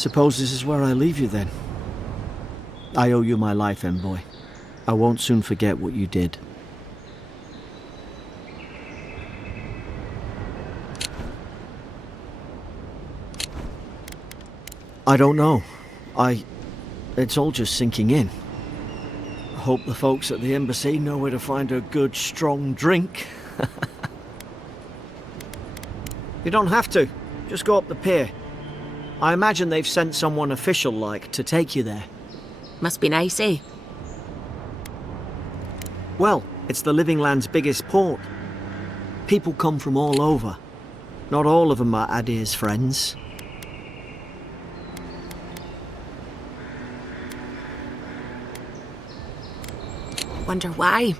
Suppose this is where I leave you then. I owe you my life, envoy. I won't soon forget what you did. I don't know. It's all just sinking in. I hope the folks at the embassy know where to find a good, strong drink. You don't have to. Just go up the pier. I imagine they've sent someone official-like to take you there. Must be nice, eh? Well, it's the Living Land's biggest port. People come from all over. Not all of them are Adir's friends. Wonder why?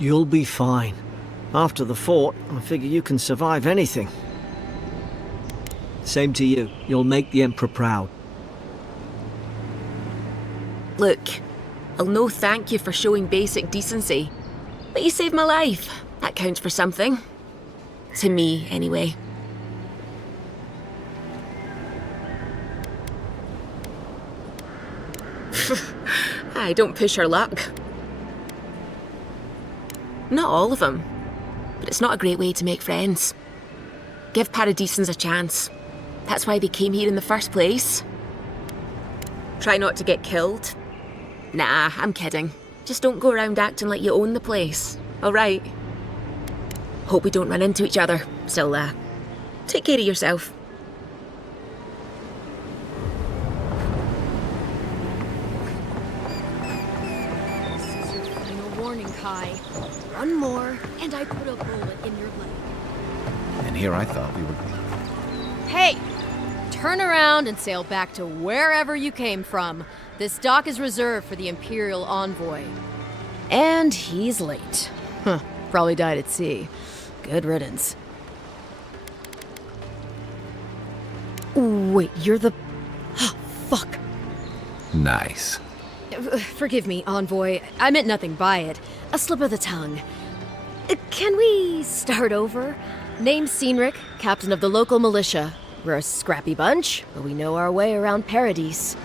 You'll be fine. After the fort, I figure you can survive anything. Same to you. You'll make the Emperor proud. Look, I'll no thank you for showing basic decency. But you saved my life. That counts for something. To me, anyway. Aye, don't push her luck. Not all of them. But it's not a great way to make friends. Give Paradisans a chance. That's why they came here in the first place. Try not to get killed. Nah, I'm kidding. Just don't go around acting like you own the place, alright? Hope we don't run into each other. Still, take care of yourself. This is your final warning, Kai. One more, and I put a bullet in your leg. And here I thought we were... Hey! Turn around and sail back to wherever you came from. This dock is reserved for the Imperial Envoy. And he's late. Huh, probably died at sea. Good riddance. Wait, you're the... Fuck. Nice. Forgive me, Envoy. I meant nothing by it. A slip of the tongue. Can we start over? Name's Cynric, captain of the local militia. We're a scrappy bunch, but we know our way around Paradise.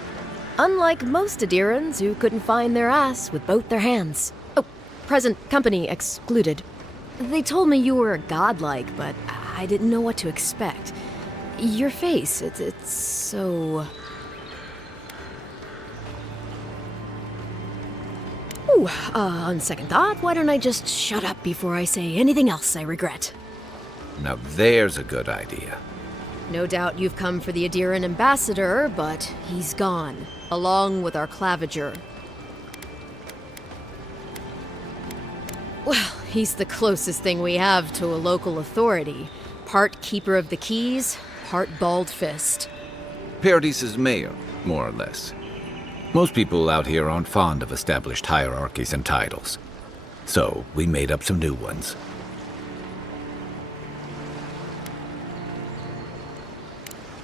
Unlike most Adirans who couldn't find their ass with both their hands. Oh, present company excluded. They told me you were godlike, but I didn't know what to expect. Your face, it's so... Ooh, on second thought, why don't I just shut up before I say anything else I regret? Now there's a good idea. No doubt you've come for the Adiran ambassador, but he's gone, along with our claviger. Well, he's the closest thing we have to a local authority. Part keeper of the keys, part bald fist. Paradise's mayor, more or less. Most people out here aren't fond of established hierarchies and titles. So we made up some new ones.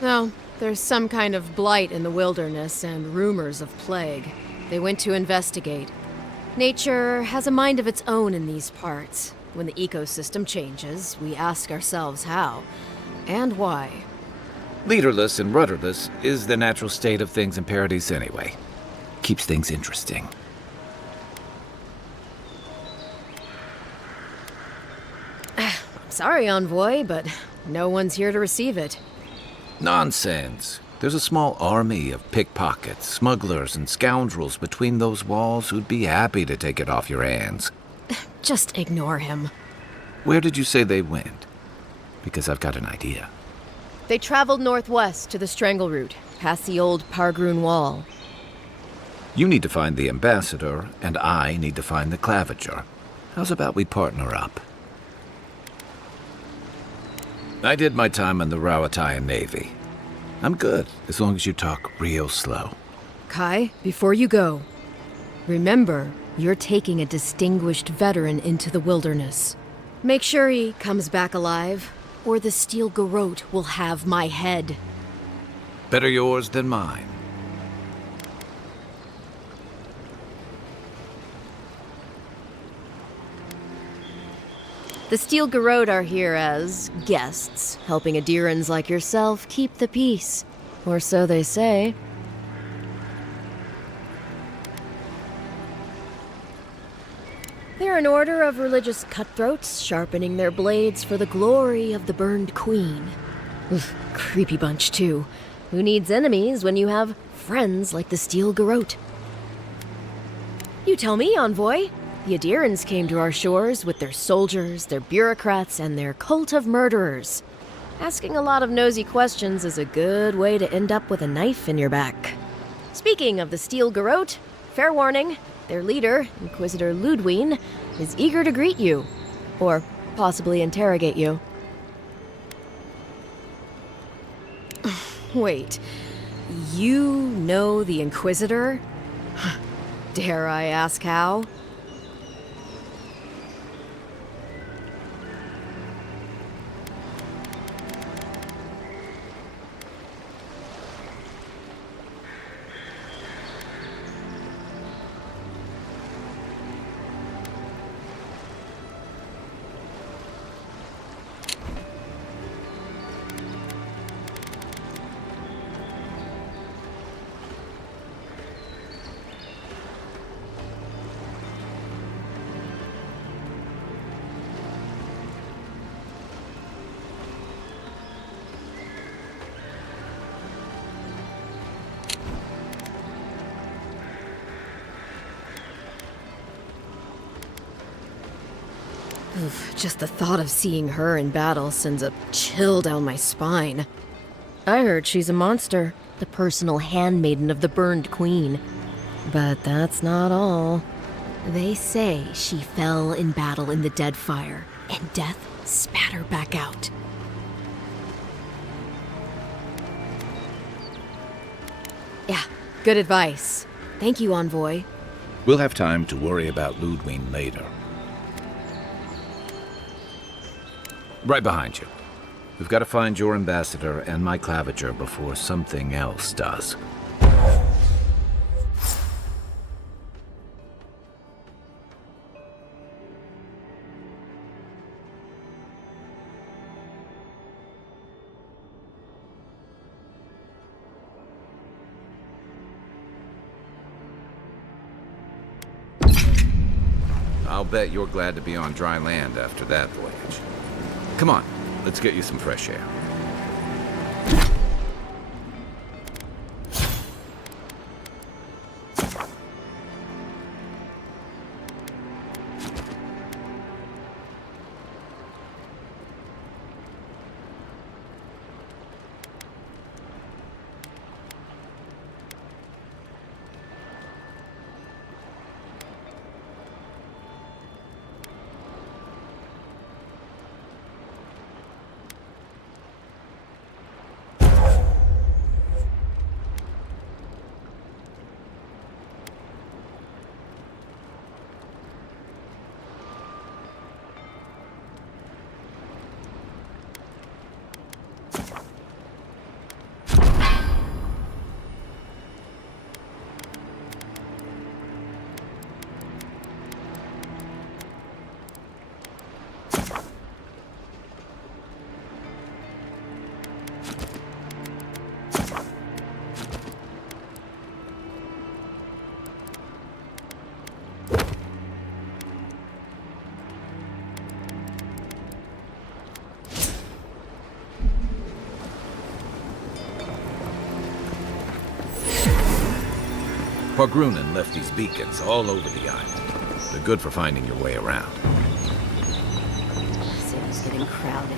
Well, there's some kind of blight in the wilderness and rumors of plague. They went to investigate. Nature has a mind of its own in these parts. When the ecosystem changes, we ask ourselves how and why. Leaderless and rudderless is the natural state of things in Paradise anyway. Keeps things interesting. I'm sorry, Envoy, but no one's here to receive it. Nonsense. There's a small army of pickpockets, smugglers, and scoundrels between those walls who'd be happy to take it off your hands. Just ignore him. Where did you say they went? Because I've got an idea. They traveled northwest to the Strangleroot, past the old Pargroon Wall. You need to find the ambassador, and I need to find the claviger. How's about we partner up? I did my time in the Rawatayan Navy. I'm good, as long as you talk real slow. Kai, before you go, remember, you're taking a distinguished veteran into the wilderness. Make sure he comes back alive, or the Steel Garrote will have my head. Better yours than mine. The Steel Garrote are here as guests, helping Adirans like yourself keep the peace. Or so they say. They're an order of religious cutthroats sharpening their blades for the glory of the burned queen. Oof, creepy bunch, too. Who needs enemies when you have friends like the Steel Garrote? You tell me, Envoy. The Adirans came to our shores with their soldiers, their bureaucrats, and their cult of murderers. Asking a lot of nosy questions is a good way to end up with a knife in your back. Speaking of the Steel Garrote, fair warning, their leader, Inquisitor Ludwine, is eager to greet you. Or possibly interrogate you. Wait, you know the Inquisitor? Dare I ask how? Oof, just the thought of seeing her in battle sends a chill down my spine. I heard she's a monster, the personal handmaiden of the burned queen. But that's not all. They say she fell in battle in the Deadfire, and death spat her back out. Yeah, good advice. Thank you, Envoy. We'll have time to worry about Ludwine later. Right behind you. We've got to find your ambassador and my claviger before something else does. I'll bet you're glad to be on dry land after that voyage. Come on, let's get you some fresh air. Pargrunen left these beacons all over the island. They're good for finding your way around. City's getting crowded.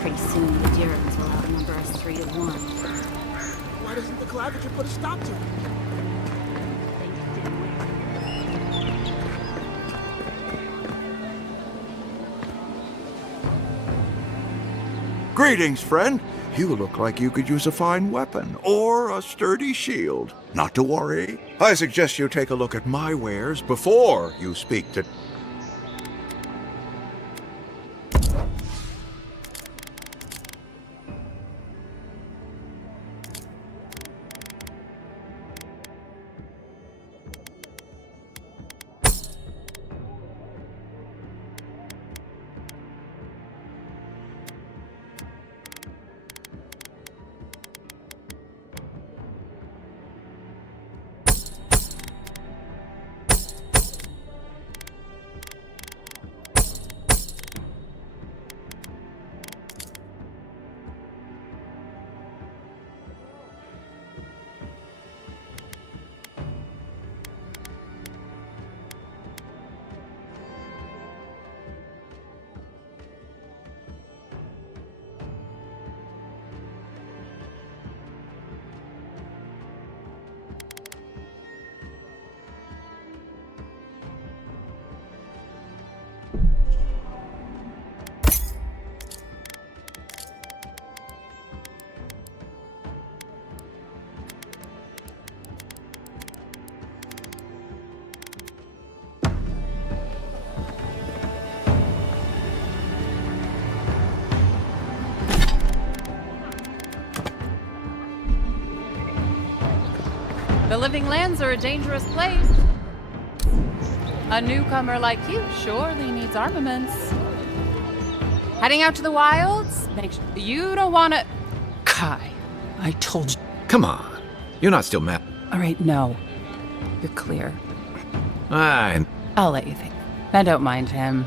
Pretty soon the Adirans will outnumber us 3-1. Why doesn't the Claviger put a stop to it? Greetings, friend. You look like you could use a fine weapon or a sturdy shield. Not to worry. I suggest you take a look at my wares before you speak to... The Living Lands are a dangerous place. A newcomer like you surely needs armaments. Heading out to the wilds? Make sure you don't want to... Kai, I told you. Come on. You're not still mad. All right, no. You're clear. I... I'll let you think. I don't mind him.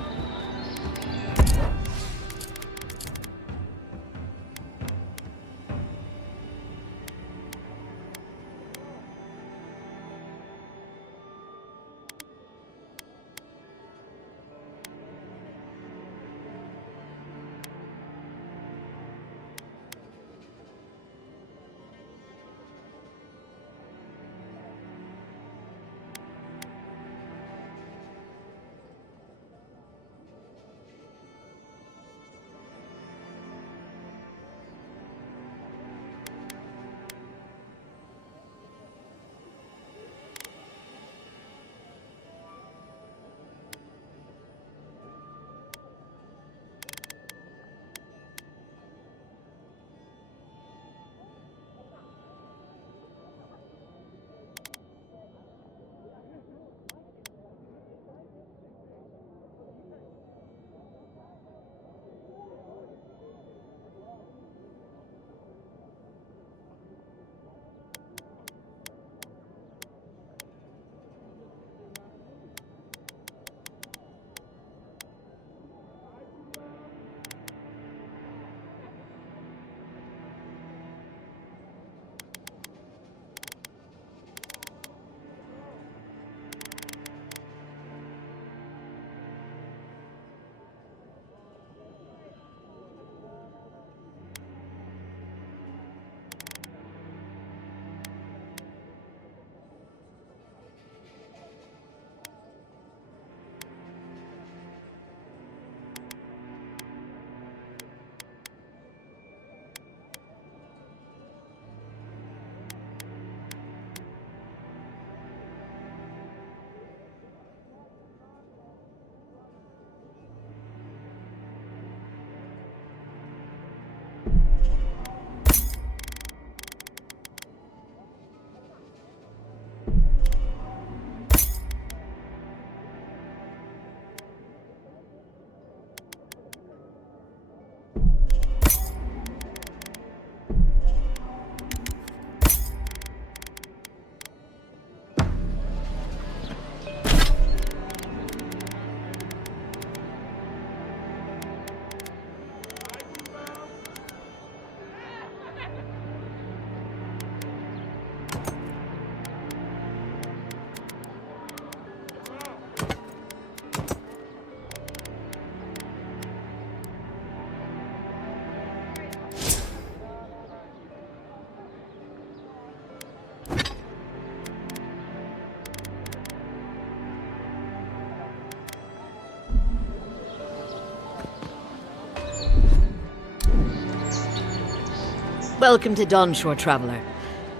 Welcome to Dawnshore, traveler.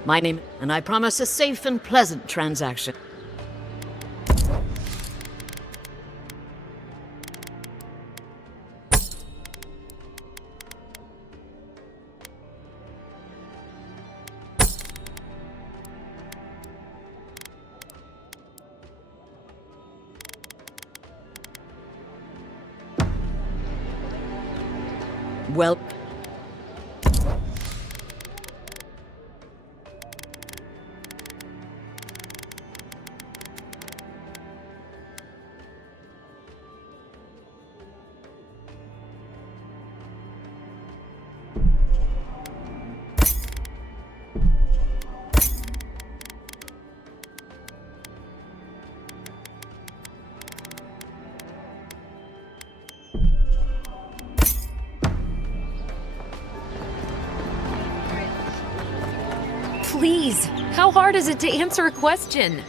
My name, and I promise a safe and pleasant transaction. Well... Please, how hard is it to answer a question?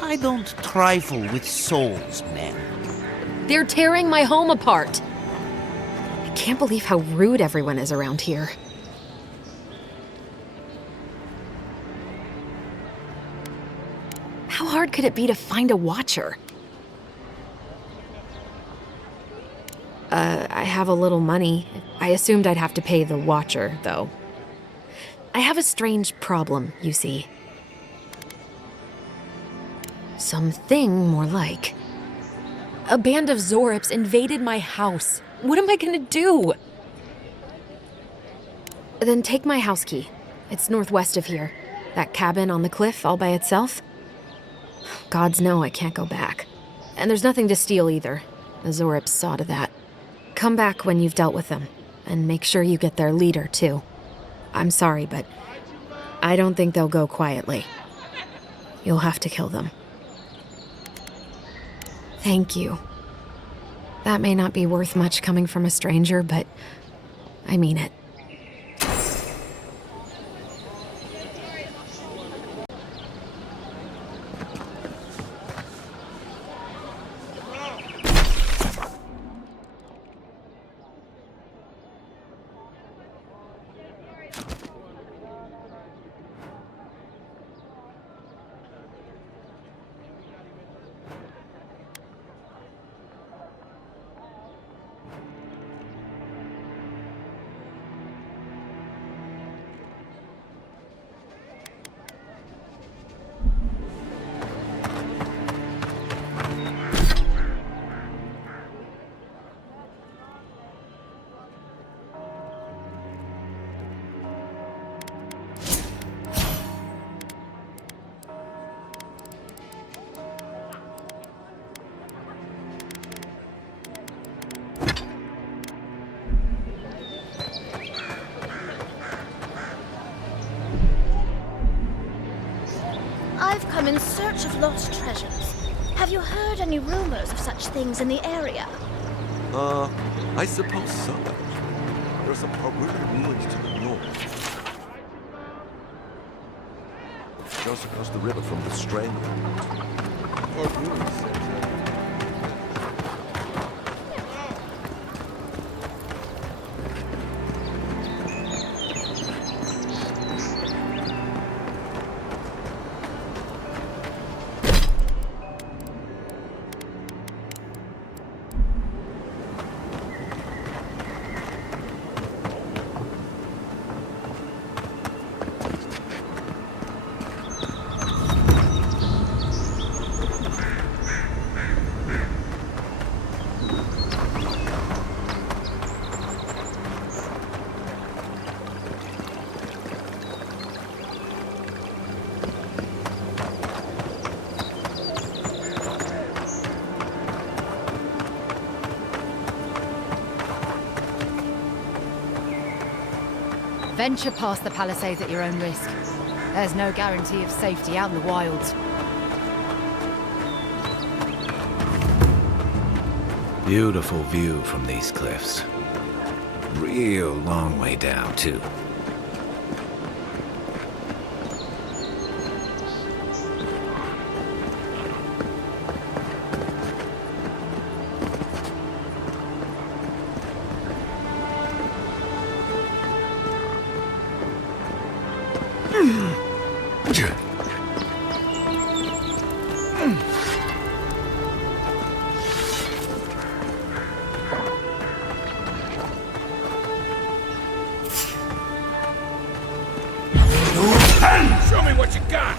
I don't trifle with souls, man. They're tearing my home apart. I can't believe how rude everyone is around here. How hard could it be to find a watcher? I have a little money. I assumed I'd have to pay the watcher, though. I have a strange problem, you see. Something more like. A band of Zorips invaded my house. What am I gonna do? Then take my house key. It's northwest of here. That cabin on the cliff all by itself. Gods know I can't go back. And there's nothing to steal either. The Zorips saw to that. Come back when you've dealt with them. And make sure you get their leader, too. I'm sorry, but I don't think they'll go quietly. You'll have to kill them. Thank you. That may not be worth much coming from a stranger, but I mean it. I've come in search of lost treasures. Have you heard any rumors of such things in the area? I suppose so. There's a Peruvian village to the north. Just across the river from the Strangleroot. Or rumors said that. Venture past the palisades at your own risk. There's no guarantee of safety out in the wilds. Beautiful view from these cliffs. Real long way down, too. Show me what you got!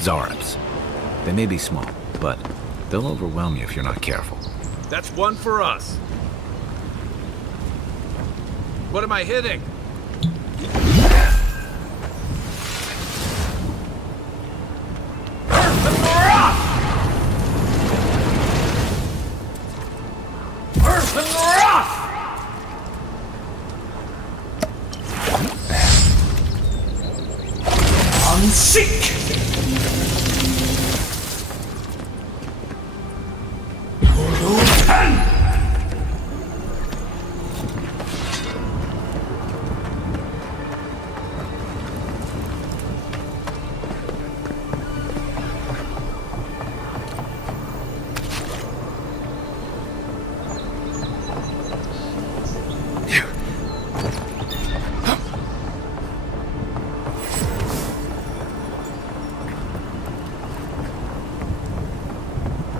Zorips. They may be small, but they'll overwhelm you if you're not careful. That's one for us. What am I hitting?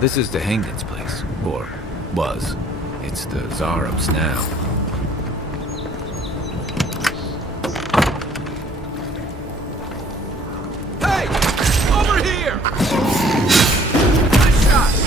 This is the Hangin's place. Or was. It's the Zarab's now. Hey! Over here! Nice shot!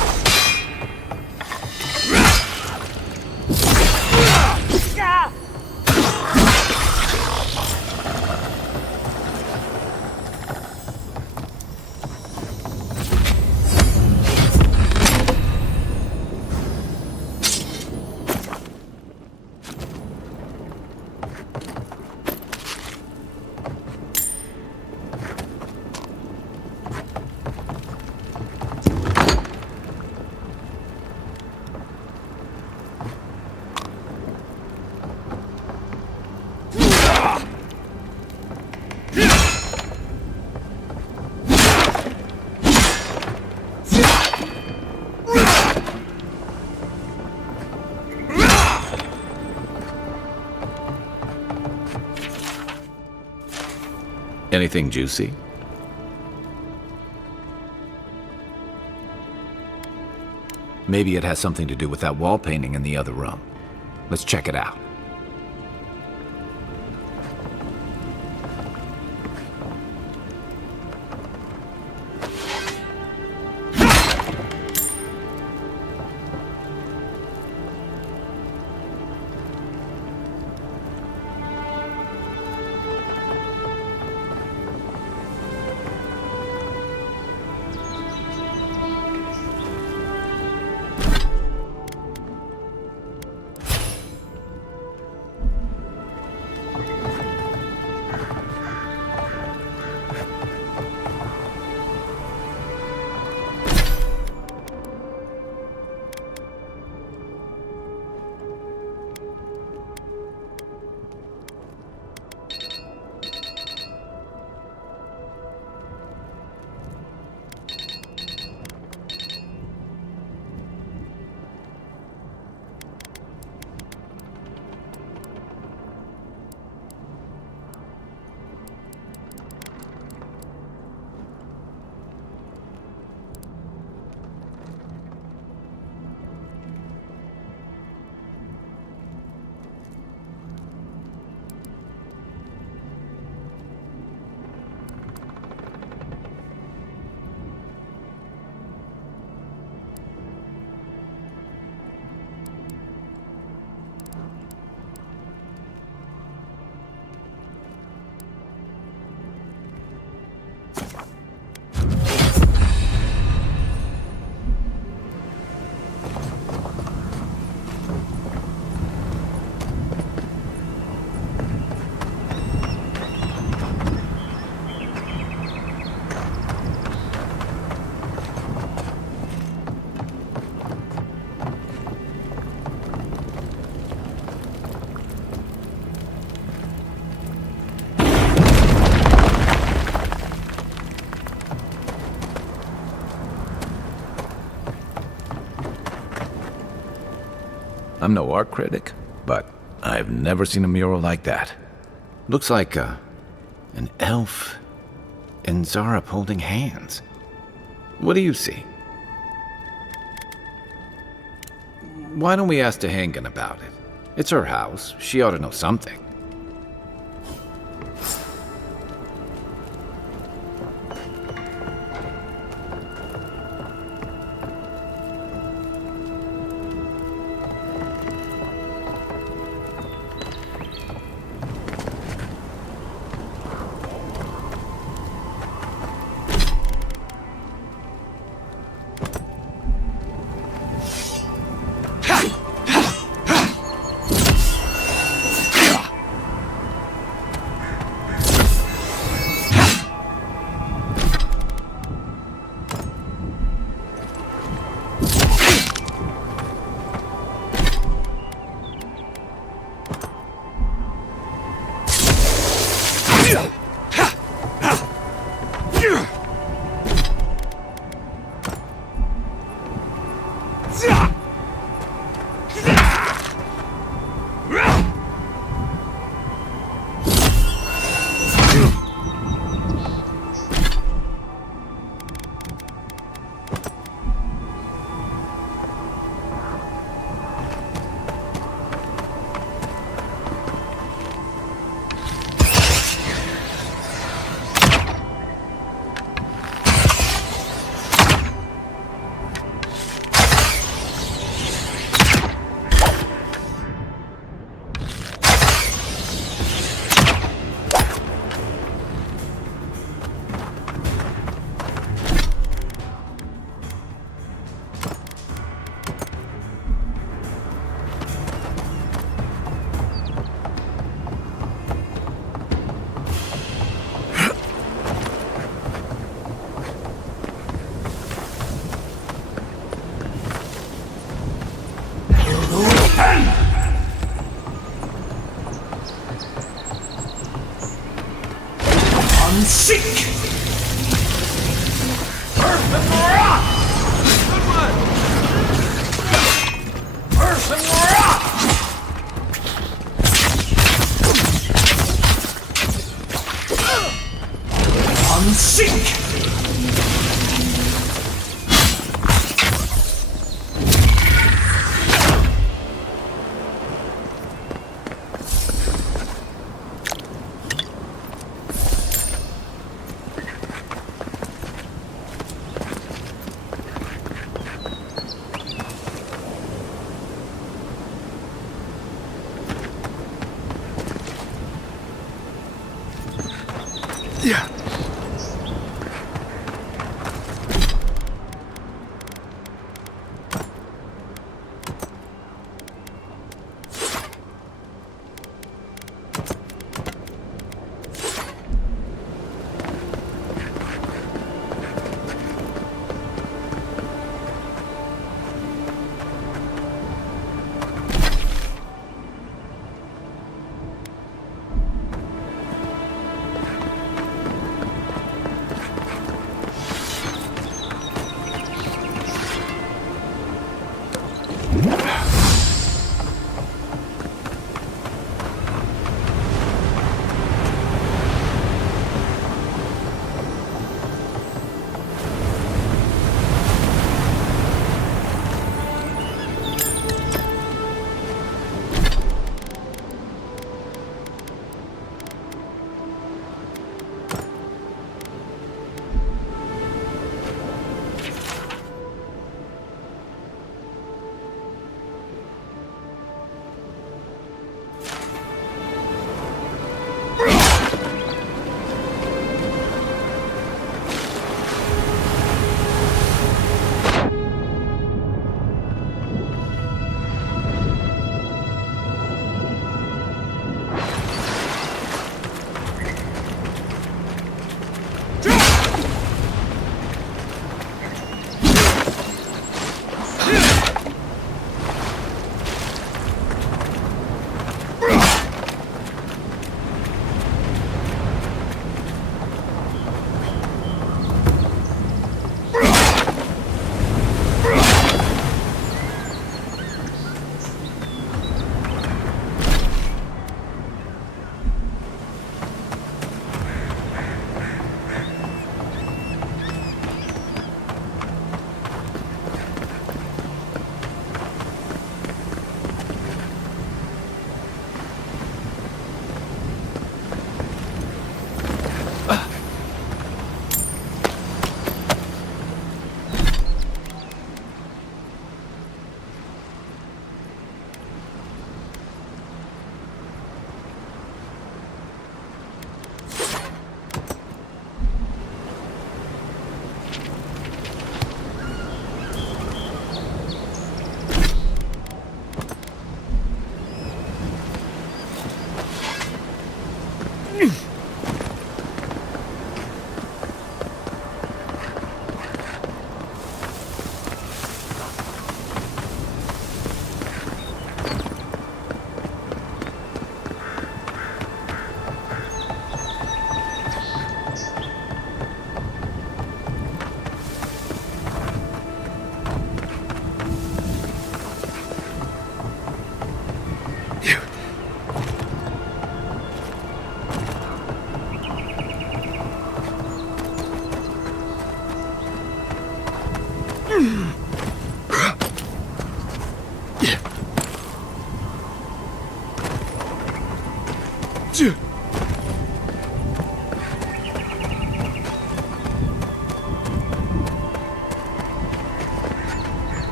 Anything juicy? Maybe it has something to do with that wall painting in the other room. Let's check it out. I'm no art critic, but I've never seen a mural like that. Looks like an elf and Zarab holding hands. What do you see? Why don't we ask Tehangin about it? It's her house. She ought to know something.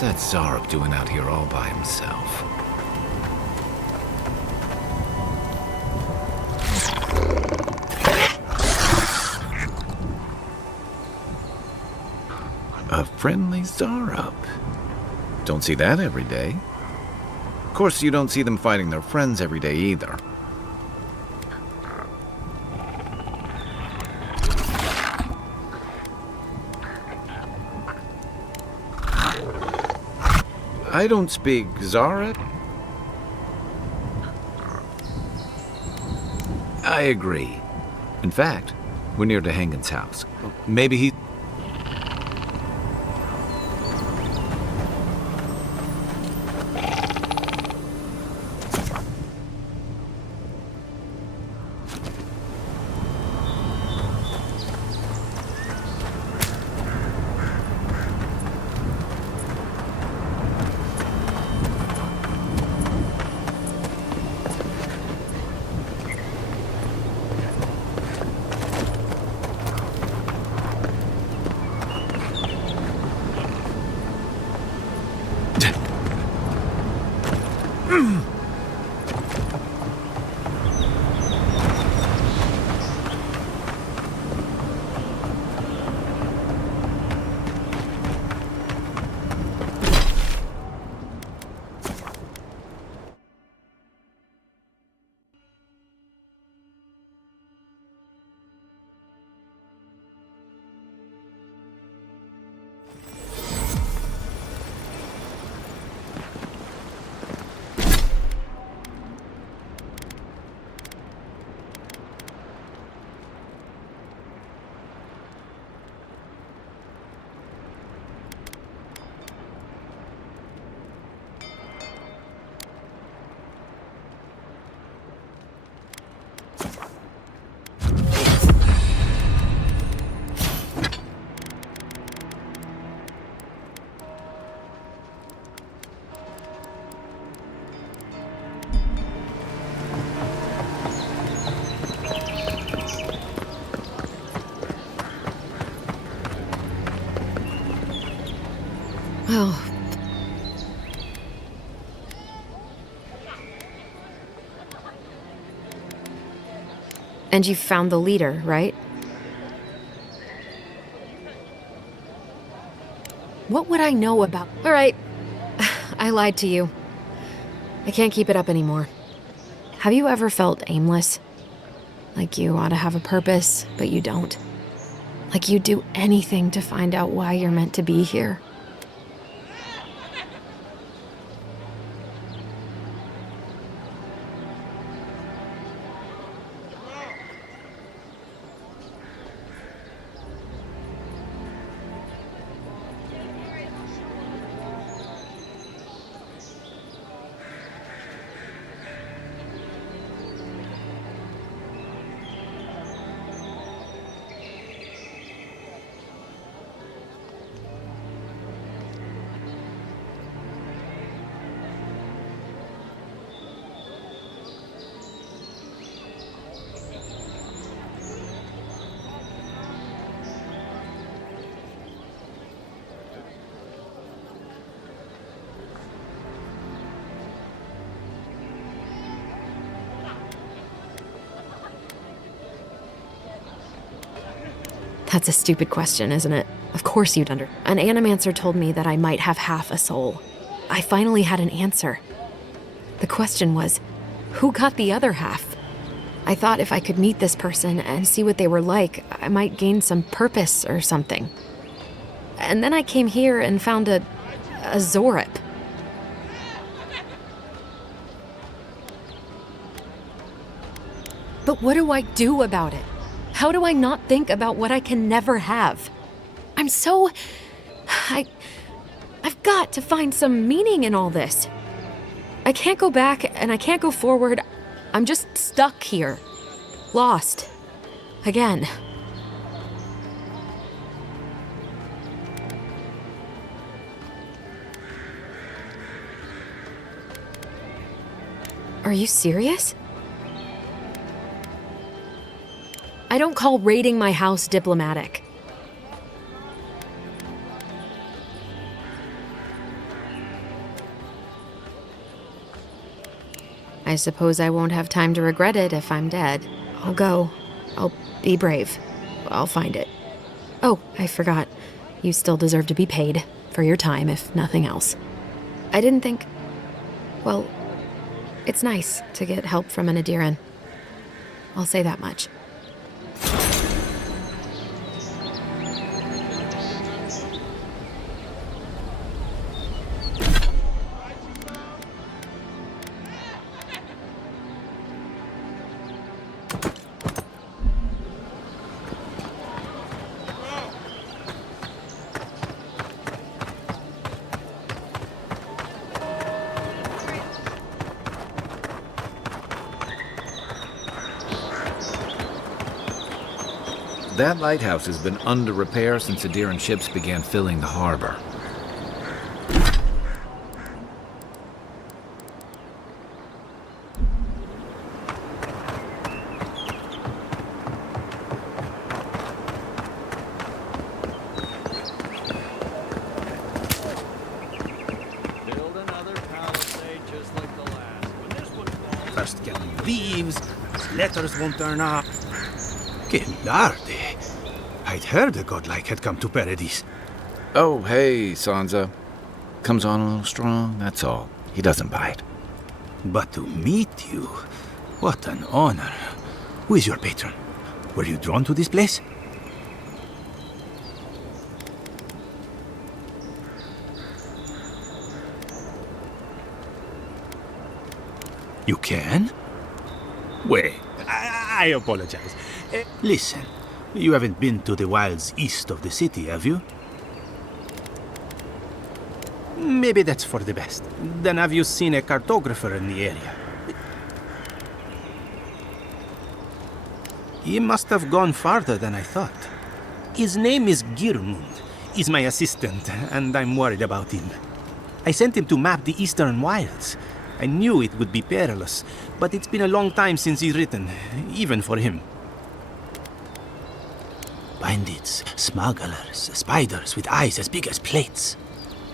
What's that Zarab doing out here all by himself? A friendly Zarab. Don't see that every day. Of course, you don't see them fighting their friends every day either. I don't speak Zarab. I agree. In fact, we're near to Hangen's house. Maybe he... Oh. And you found the leader, right? What would I know about... All right. I lied to you. I can't keep it up anymore. Have you ever felt aimless? Like you ought to have a purpose, but you don't? Like you'd do anything to find out why you're meant to be here? That's a stupid question, isn't it? Of course you'd under... An animancer told me that I might have half a soul. I finally had an answer. The question was, who got the other half? I thought if I could meet this person and see what they were like, I might gain some purpose or something. And then I came here and found a Zorip. But what do I do about it? How do I not think about what I can never have? I've got to find some meaning in all this. I can't go back and I can't go forward. I'm just stuck here. Lost. Again. Are you serious? I don't call raiding my house diplomatic. I suppose I won't have time to regret it if I'm dead. I'll go. I'll be brave. I'll find it. Oh, I forgot. You still deserve to be paid for your time, if nothing else. I didn't think... Well, it's nice to get help from an Adiran. I'll say that much. That lighthouse has been under repair since Adiran ships began filling the harbor. Build another palisade just like the last. When this one falls... First getting leaves, letters won't turn up. Que larde. I'd heard a godlike had come to Paradise. Oh, hey, Sansa. Comes on a little strong, that's all. He doesn't bite. But to meet you, what an honor. Who is your patron? Were you drawn to this place? You can? Wait, I apologize. Listen, you haven't been to the wilds east of the city, have you? Maybe that's for the best. Then have you seen a cartographer in the area? He must have gone farther than I thought. His name is Girmund. He's my assistant, and I'm worried about him. I sent him to map the eastern wilds. I knew it would be perilous, but it's been a long time since he's written, even for him. Bandits, smugglers, spiders with eyes as big as plates.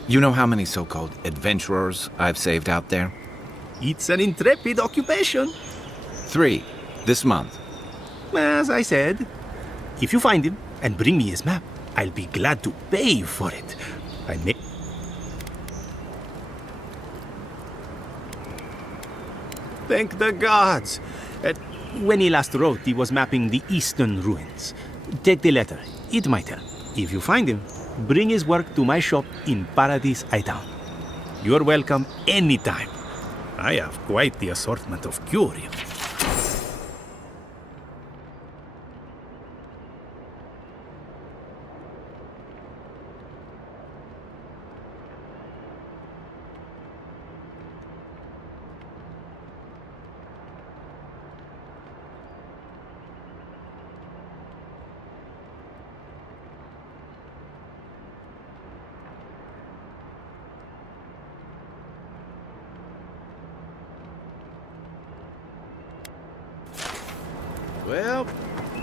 You know how many so-called adventurers I've saved out there? It's an intrepid occupation. 3, this month. As I said, if you find him and bring me his map, I'll be glad to pay you for it. I may... Thank the gods! When he last wrote, he was mapping the eastern ruins. Take the letter. It might help. If you find him, bring his work to my shop in Paradise Town. You're welcome anytime. I have quite the assortment of curios. Well,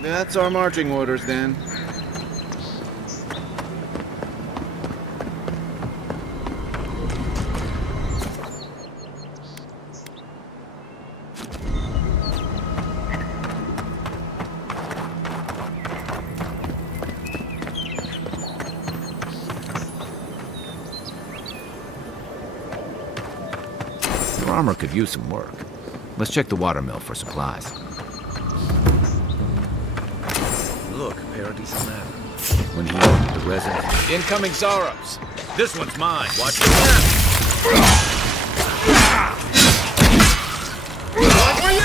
that's our marching orders then. Your armor could use some work. Let's check the watermill for supplies. Look, Paradise Manor. When he opened the residence... Incoming Zarops. This one's mine. Watch your step. One for you!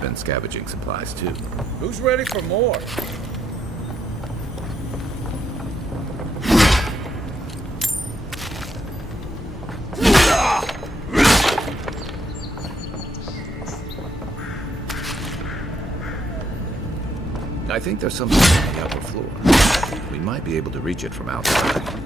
have been scavenging supplies too. Who's ready for more? I think there's something on the upper floor. We might be able to reach it from outside.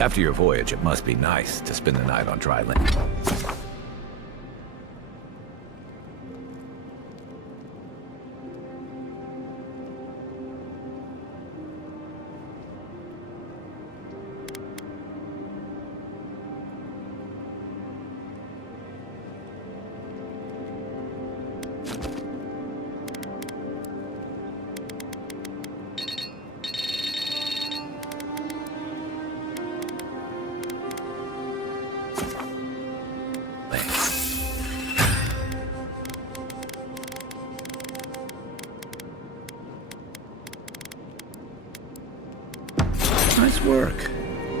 After your voyage, it must be nice to spend the night on dry land. Nice work.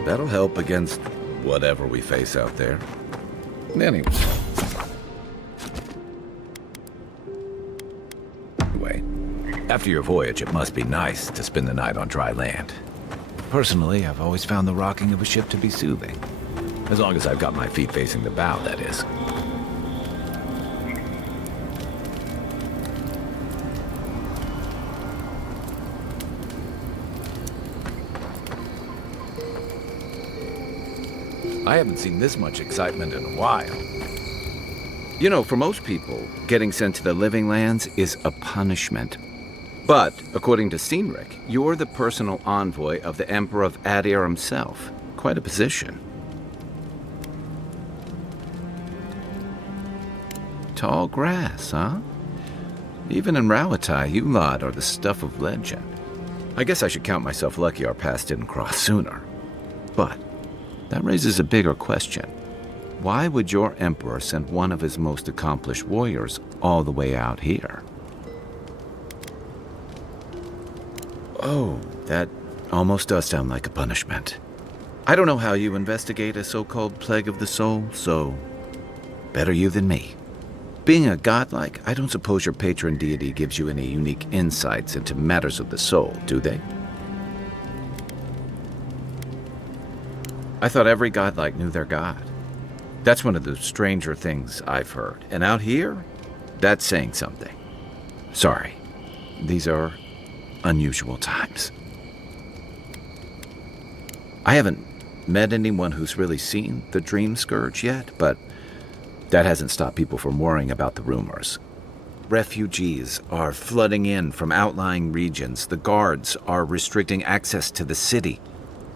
That'll help against whatever we face out there. Anyway, after your voyage, it must be nice to spend the night on dry land. Personally, I've always found the rocking of a ship to be soothing. As long as I've got my feet facing the bow, that is. I haven't seen this much excitement in a while. You know, for most people, getting sent to the Living Lands is a punishment. But, according to Cynric, you're the personal envoy of the Emperor of Adir himself. Quite a position. Tall grass, huh? Even in Rawatai, you lot are the stuff of legend. I guess I should count myself lucky our paths didn't cross sooner. But that raises a bigger question. Why would your emperor send one of his most accomplished warriors all the way out here? Oh, that almost does sound like a punishment. I don't know how you investigate a so-called plague of the soul, so better you than me. Being a godlike, I don't suppose your patron deity gives you any unique insights into matters of the soul, do they? I thought every godlike knew their god. That's one of the stranger things I've heard. And out here, that's saying something. Sorry, these are unusual times. I haven't met anyone who's really seen the Dream Scourge yet, but that hasn't stopped people from worrying about the rumors. Refugees are flooding in from outlying regions. The guards are restricting access to the city.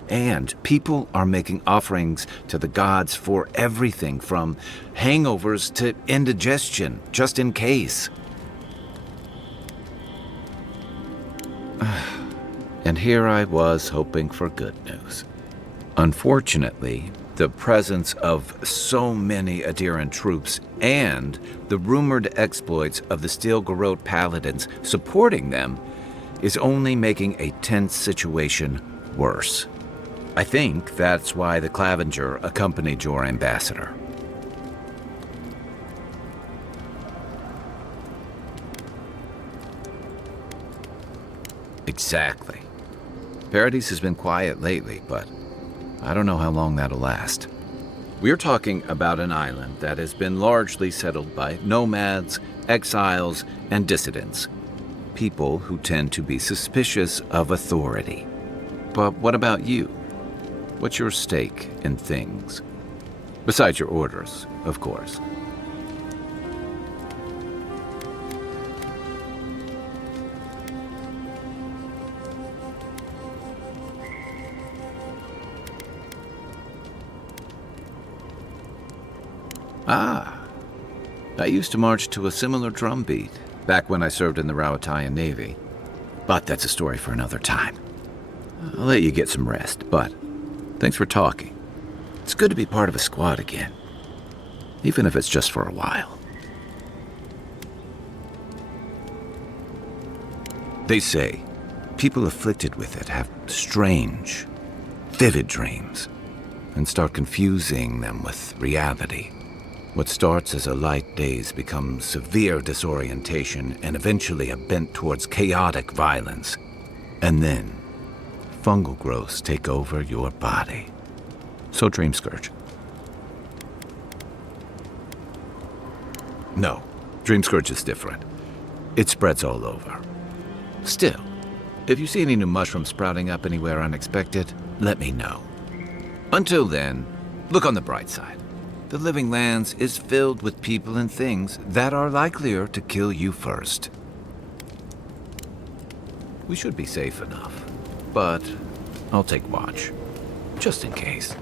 And people are making offerings to the gods for everything from hangovers to indigestion, just in case. And here I was hoping for good news. Unfortunately, the presence of so many Adiran troops and the rumored exploits of the Strangleroot paladins supporting them is only making a tense situation worse. I think that's why the Clavenger accompanied your ambassador. Exactly. Paradise has been quiet lately, but I don't know how long that'll last. We're talking about an island that has been largely settled by nomads, exiles, and dissidents. People who tend to be suspicious of authority. But what about you? What's your stake in things? Besides your orders, of course. Ah, I used to march to a similar drum beat back when I served in the Rawatayan Navy. But that's a story for another time. I'll let you get some rest, but thanks for talking. It's good to be part of a squad again, even if it's just for a while. They say people afflicted with it have strange, vivid dreams and start confusing them with reality. What starts as a light daze becomes severe disorientation and eventually a bent towards chaotic violence. And then, fungal growths take over your body. So Dream Scourge. No, Dream Scourge is different. It spreads all over. Still, if you see any new mushrooms sprouting up anywhere unexpected, let me know. Until then, look on the bright side. The Living Lands is filled with people and things that are likelier to kill you first. We should be safe enough, but I'll take watch, just in case.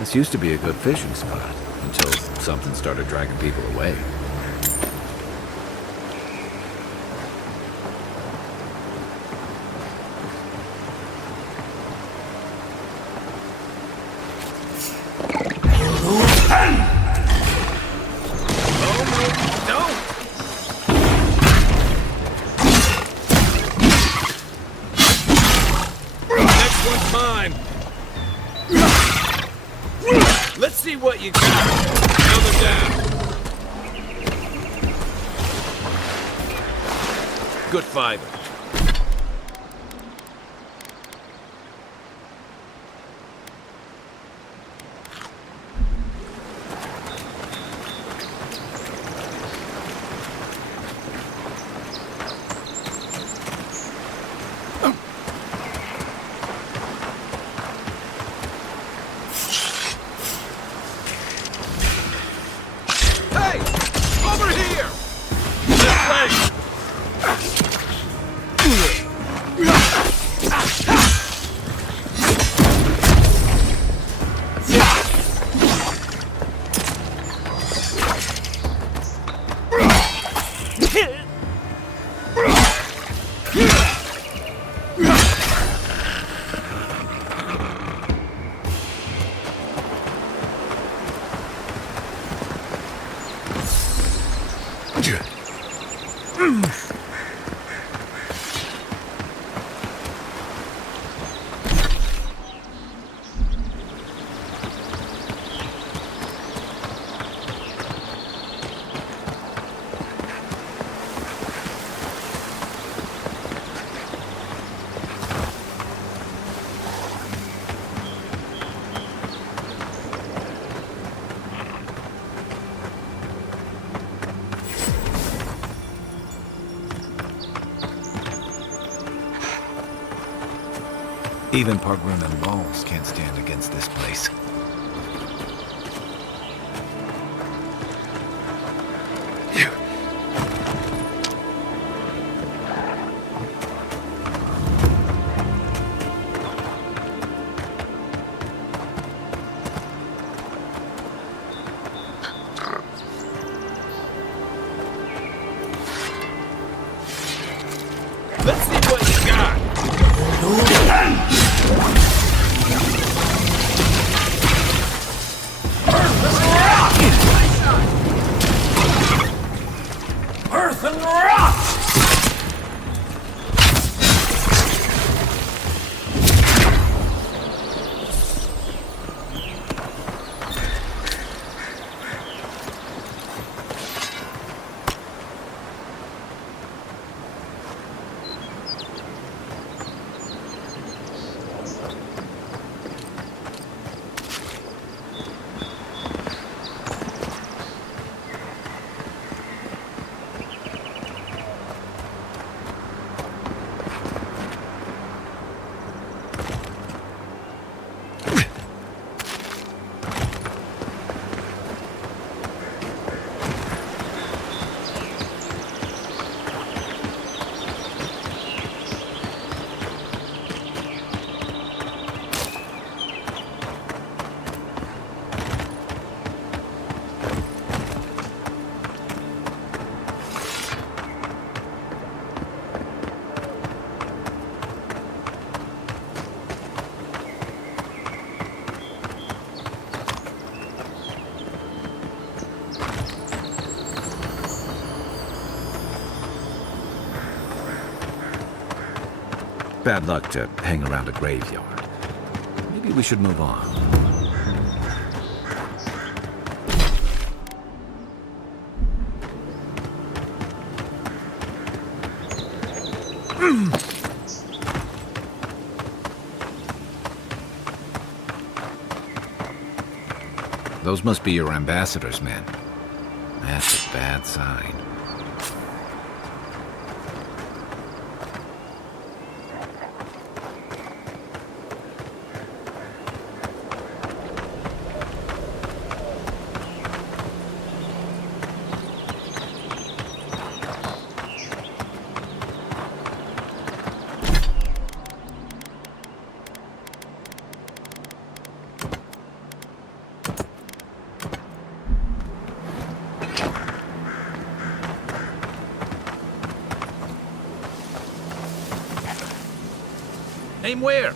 This used to be a good fishing spot until something started dragging people away. Let's see what you got. Coming down. Good fiber. Even Pargrim and walls can't stand against this place. Let's see what you got. Earth and rock! Bad luck to hang around a graveyard. Maybe we should move on. Those must be your ambassador's men. That's a bad sign. Aim where?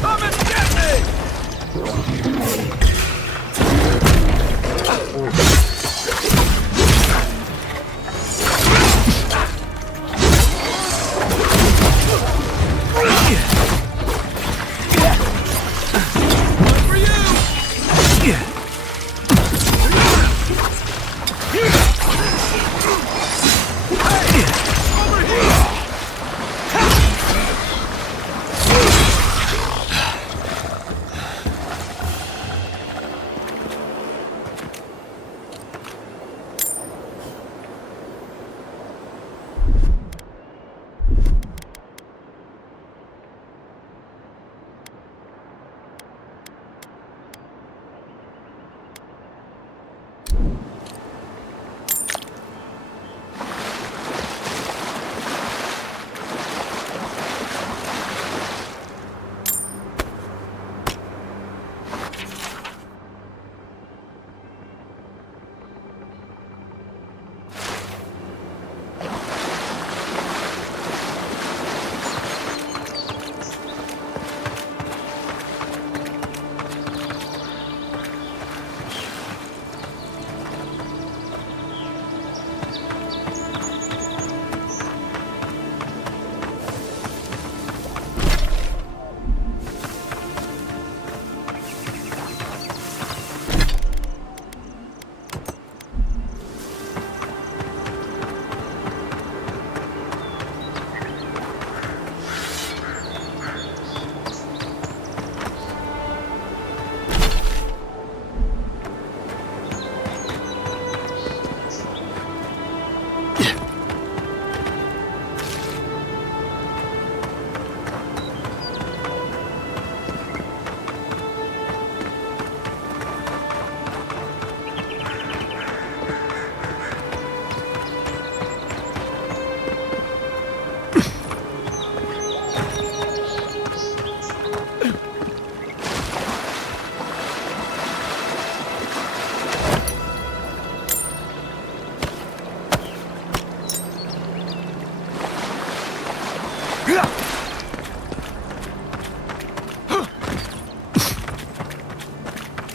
Come and get me!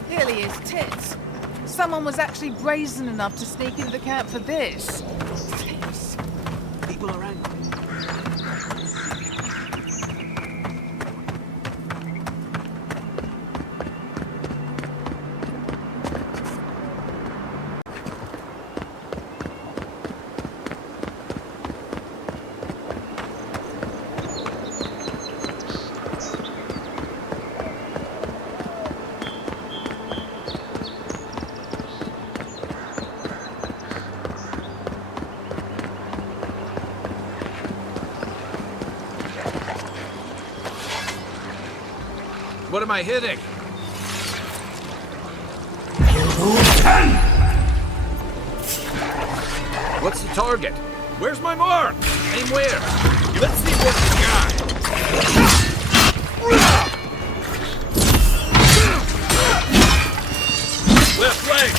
Clearly his tits. Someone was actually brazen enough to sneak into the camp for this. Tits. People are angry. What am I hitting? What's the target? Where's my mark? Aim where? Let's see what we got. Left leg!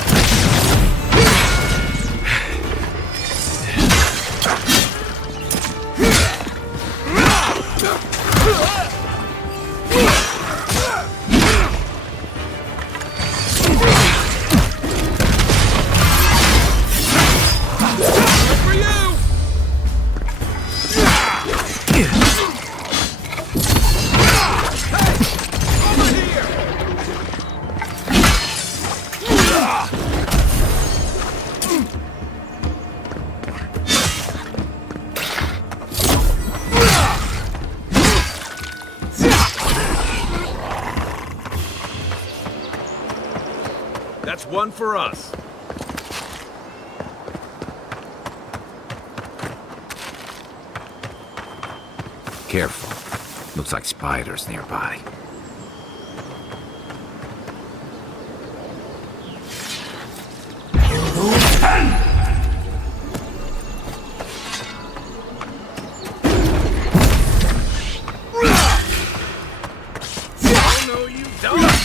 That's one for us. Careful. Looks like spiders nearby. Oh no, you don't!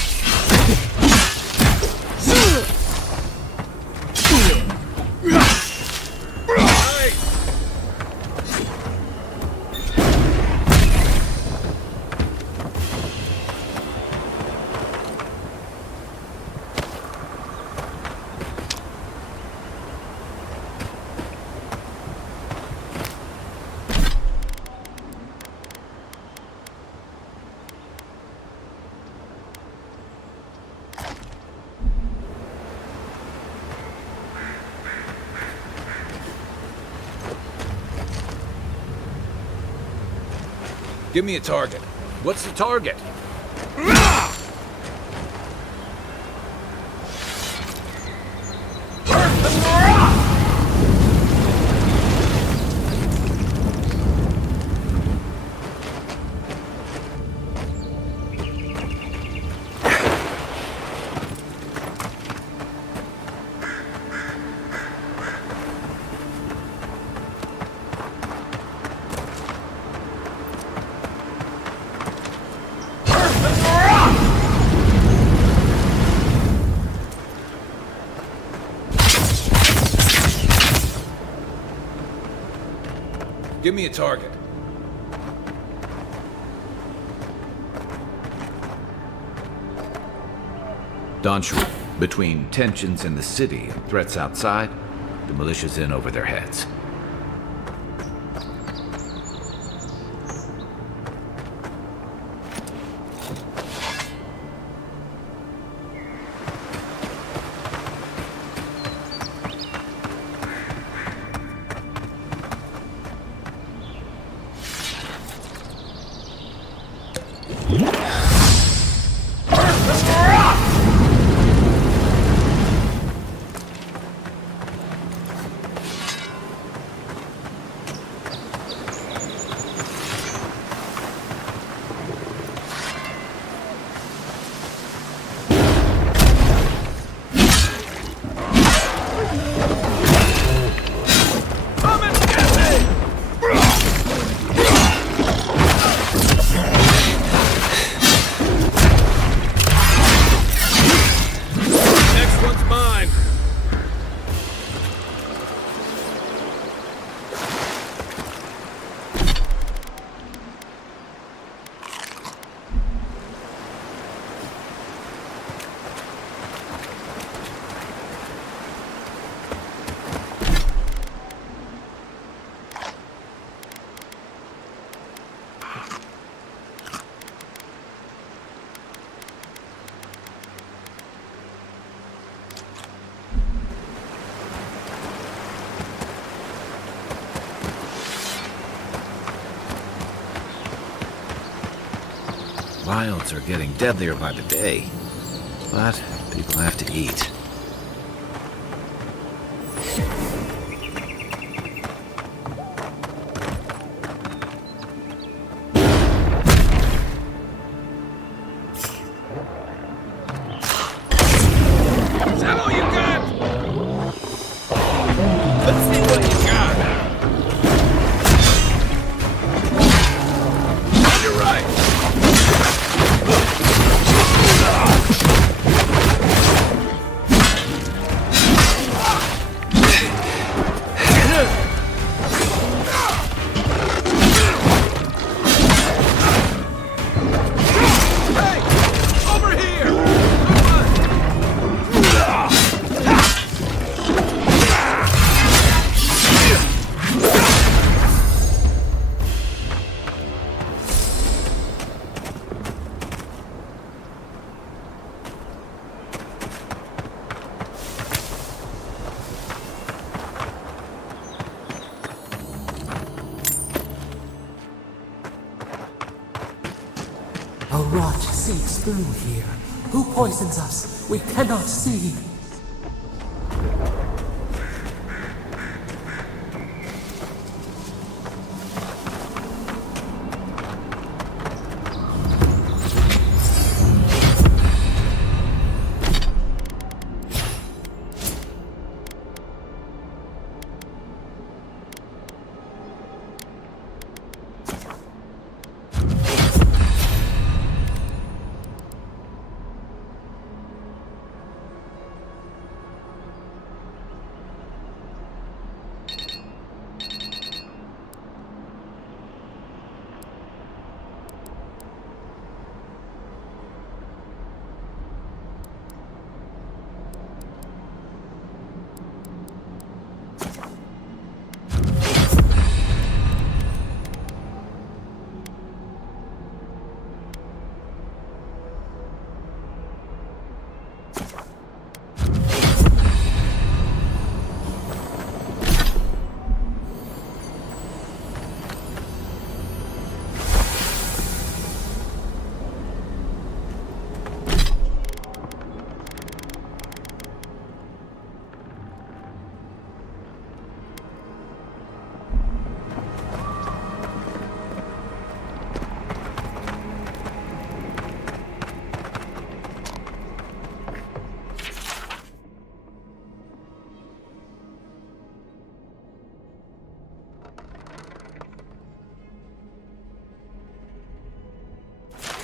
Give me a target. What's the target? Give me a target. Donshore, between tensions in the city and threats outside, the militia's in over their heads. Wilds are getting deadlier by the day, but people have to eat. Is that all you got? Let's see what you got. On your right. A rot seeps through here. Who poisons us? We cannot see.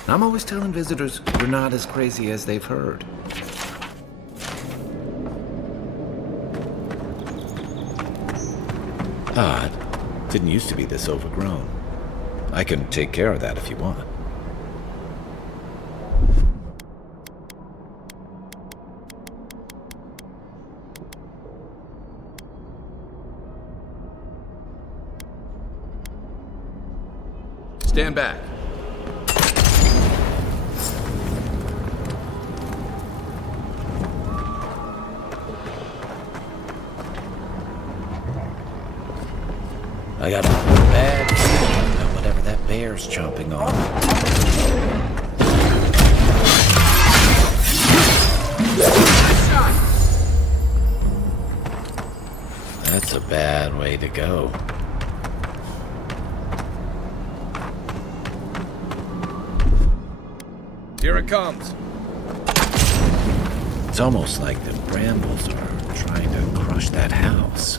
I'm always telling visitors you're not as crazy as they've heard. Odd. Didn't used to be this overgrown. I can take care of that if you want. Stand back. I got a bad feeling about whatever that bear's chomping on. That's a bad way to go. Here it comes. It's almost like the brambles are trying to crush that house.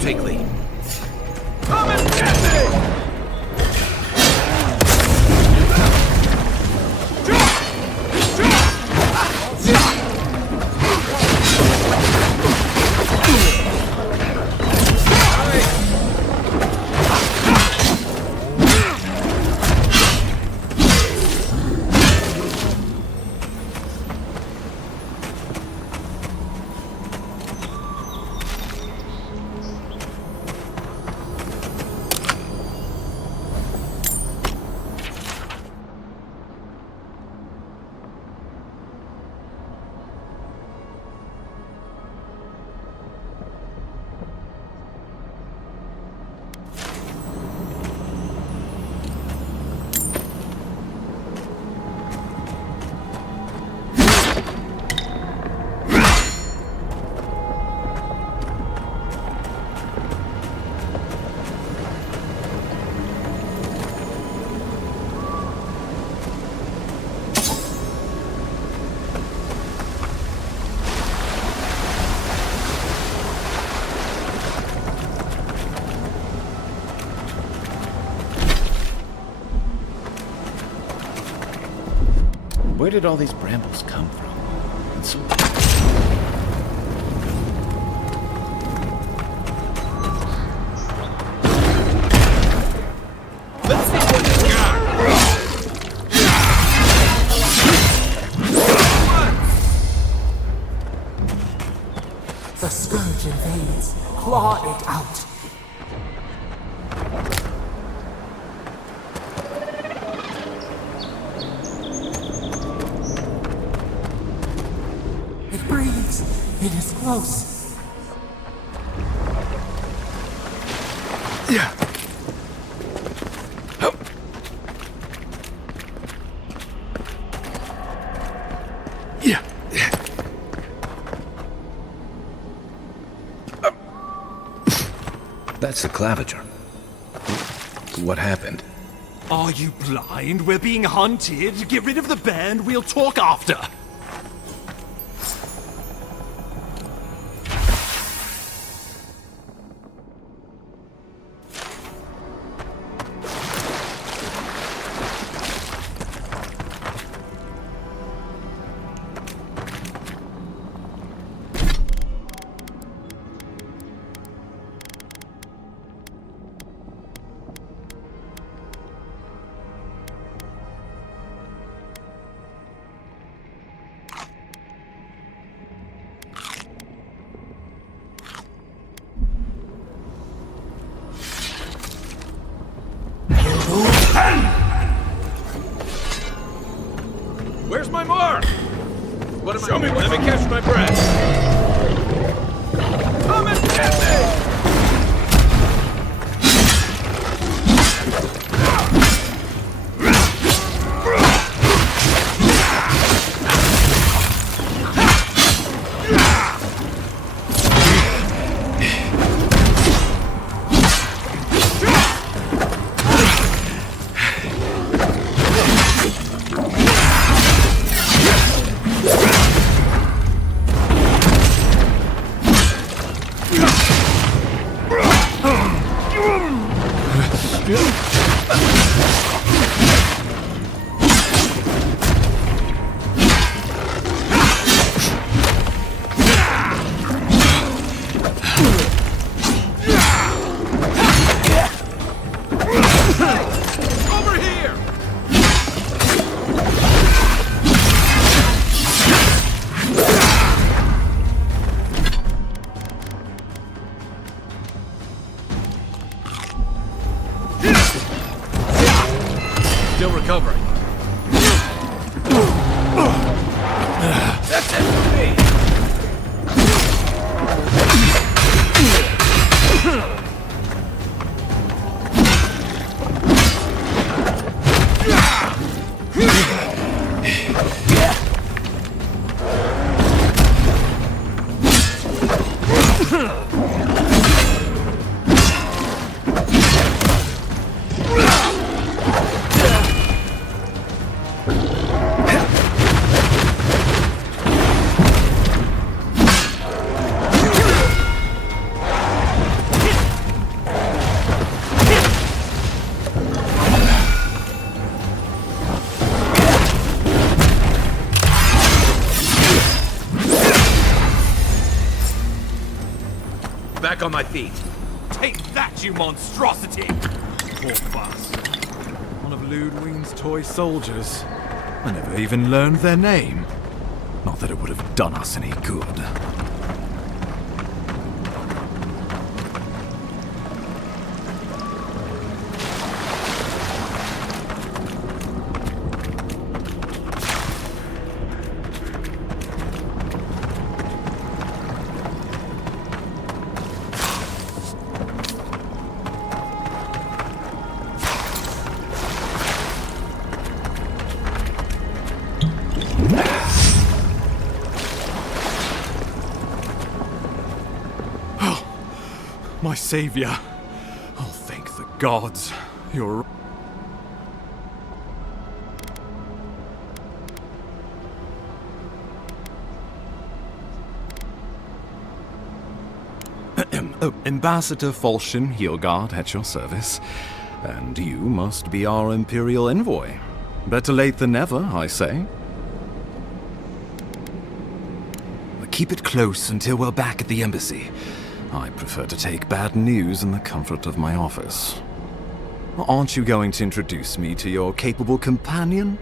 Take lead. Come and get me! Where did all these brambles come from? And so let's see what you got! The scourge invades. Claw it out. It breathes. It is close. Yeah. Yeah. that's the claviger. What happened? Are you blind? We're being hunted. Get rid of the bear and we'll talk after. Where's my mark? Show me what. Let me catch my breath. Come and get me! Still recovering. That's it for me! Back on my feet. Take that, you monstrosity! Poor bastard. One of Ludwig's toy soldiers. I never even learned their name. Not that it would have done us any good. My savior. Oh, thank the gods. You're... Ambassador Falchion Heelguard at your service. And you must be our Imperial envoy. Better late than never, I say. Keep it close until we're back at the embassy. I prefer to take bad news in the comfort of my office. Aren't you going to introduce me to your capable companion?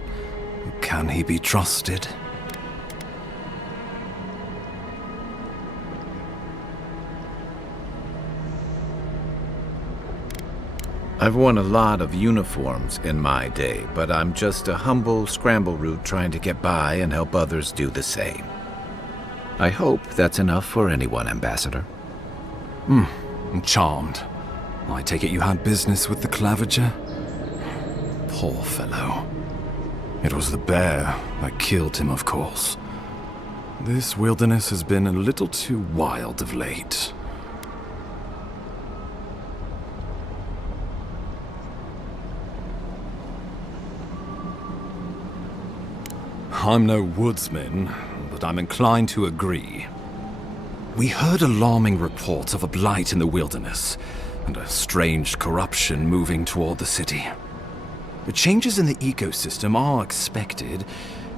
Can he be trusted? I've worn a lot of uniforms in my day, but I'm just a humble Strangleroot trying to get by and help others do the same. I hope that's enough for anyone, Ambassador. I'm charmed. I take it you had business with the Claviger? Poor fellow. It was the bear that killed him, of course. This wilderness has been a little too wild of late. I'm no woodsman, but I'm inclined to agree. We heard alarming reports of a blight in the wilderness, and a strange corruption moving toward the city. The changes in the ecosystem are expected,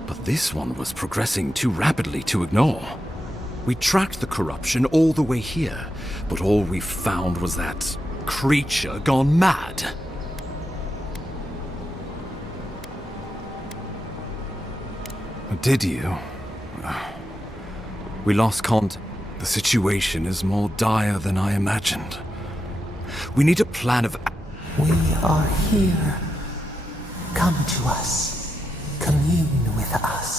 but this one was progressing too rapidly to ignore. We tracked the corruption all the way here, but all we found was that creature gone mad. Did you? We lost contact. The situation is more dire than I imagined. We need a plan of... We are here. Come to us. Commune with us.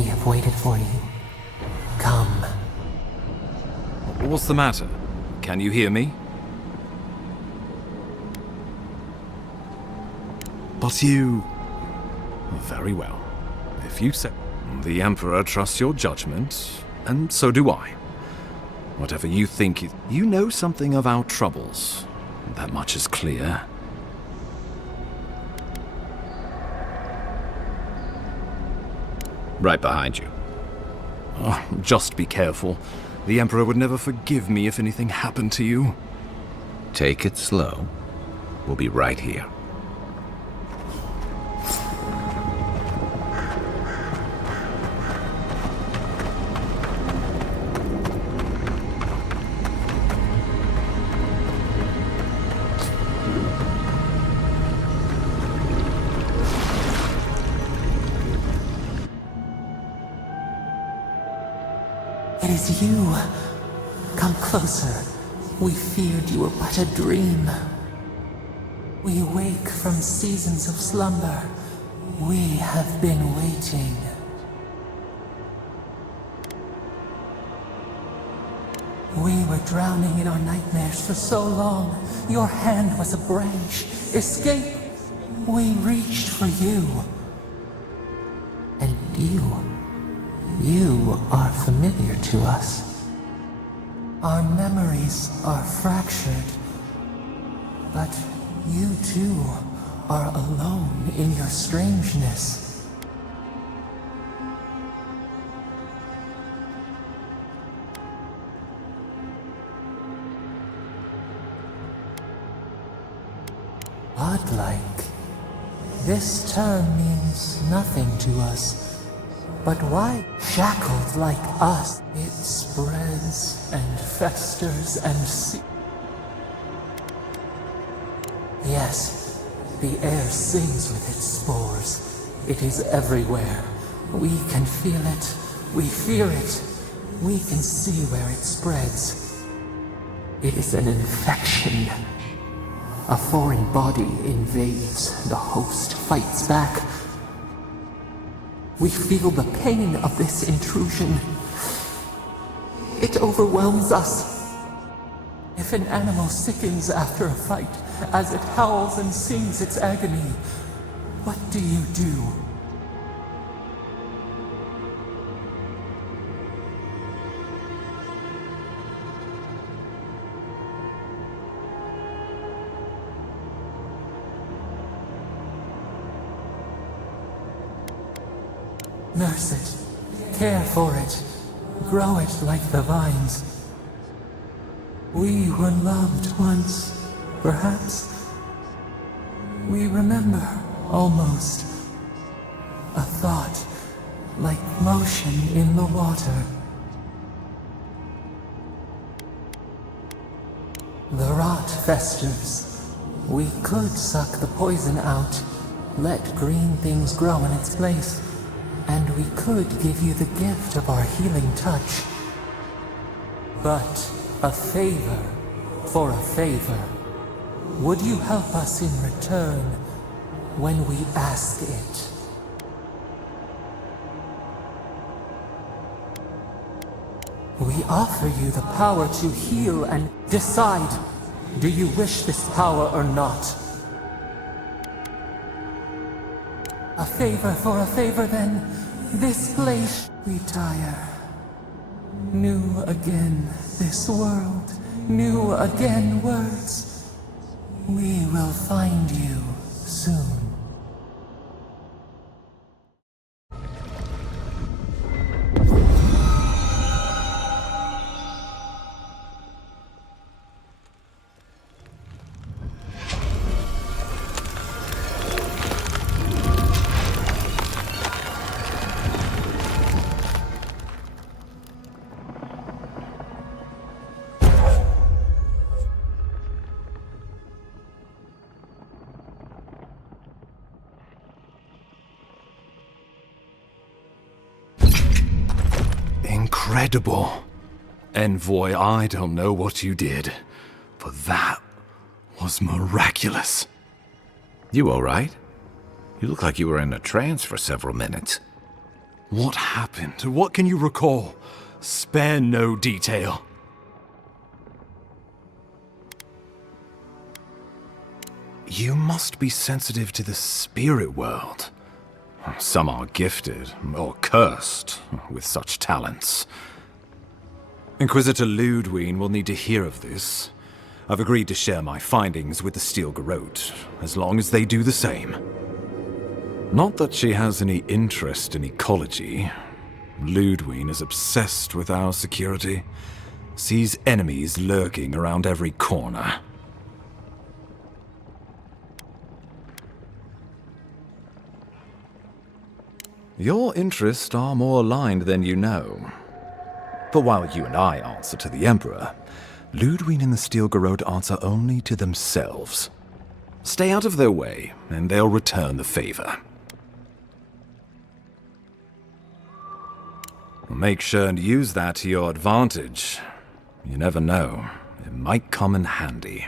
We have waited for you. Come. What's the matter? Can you hear me? But you... Very well. If you say... The Emperor trusts your judgment, and so do I. Whatever you think, you know something of our troubles. That much is clear. Right behind you. Oh, just be careful. The Emperor would never forgive me if anything happened to you. Take it slow. We'll be right here. It is you. Come closer. We feared you were but a dream. We wake from seasons of slumber. We have been waiting. We were drowning in our nightmares for so long. Your hand was a branch. Escape! We reached for you. And you are familiar to us. Our memories are fractured. But you too are alone in your strangeness. Godlike. This term means nothing to us. But why shackled like us? It spreads and festers and Yes, the air sings with its spores. It is everywhere. We can feel it. We fear it. We can see where it spreads. It is an infection. A foreign body invades. The host fights back. We feel the pain of this intrusion. It overwhelms us. If an animal sickens after a fight, as it howls and sings its agony, what do you do? Nurse it, care for it, grow it like the vines. We were loved once, perhaps. We remember, almost. A thought, like motion in the water. The rot festers. We could suck the poison out, let green things grow in its place. And we could give you the gift of our healing touch. But a favor for a favor. Would you help us in return when we ask it? We offer you the power to heal and decide. Do you wish this power or not? A favor for a favor then. This place we tire. New again this world. New again words. We will find you soon. Incredible. Envoy, I don't know what you did, but that was miraculous. You all right? You look like you were in a trance for several minutes. What happened? What can you recall? Spare no detail. You must be sensitive to the spirit world. Some are gifted, or cursed, with such talents. Inquisitor Ludwig will need to hear of this. I've agreed to share my findings with the Strangleroot, as long as they do the same. Not that she has any interest in ecology. Ludwig is obsessed with our security, sees enemies lurking around every corner. Your interests are more aligned than you know. But while you and I answer to the Emperor, Ludwig and the Strangleroot answer only to themselves. Stay out of their way, and they'll return the favor. Make sure and use that to your advantage. You never know. It might come in handy.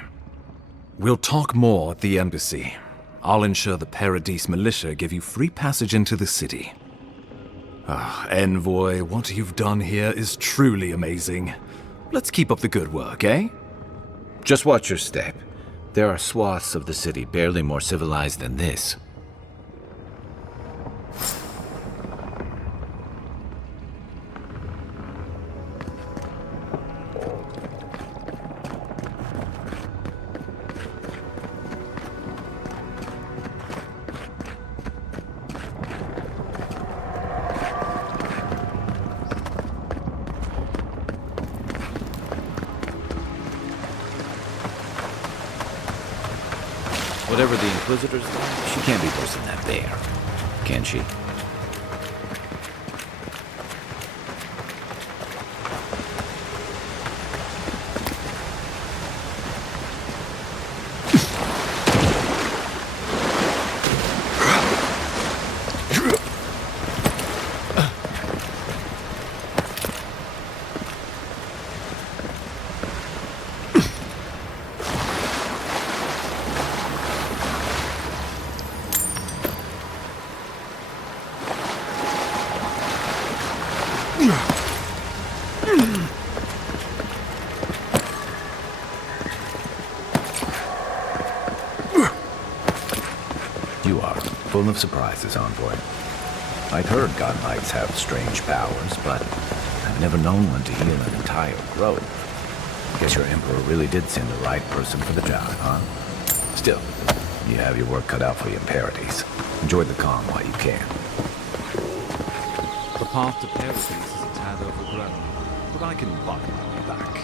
We'll talk more at the embassy. I'll ensure the Paradise militia give you free passage into the city. Envoy, what you've done here is truly amazing. Let's keep up the good work, eh? Just watch your step. There are swaths of the city barely more civilized than this. Whatever the Inquisitor's like, she can't be worse than that bear, can she? You are full of surprises, Envoy. I'd heard God Knights have strange powers, but I've never known one to heal an entire grove. Guess your Emperor really did send the right person for the job, huh? Still, you have your work cut out for you in Paradise. Enjoy the calm while you can. The path to Paradise is a tad overgrown, but I can buy my way back.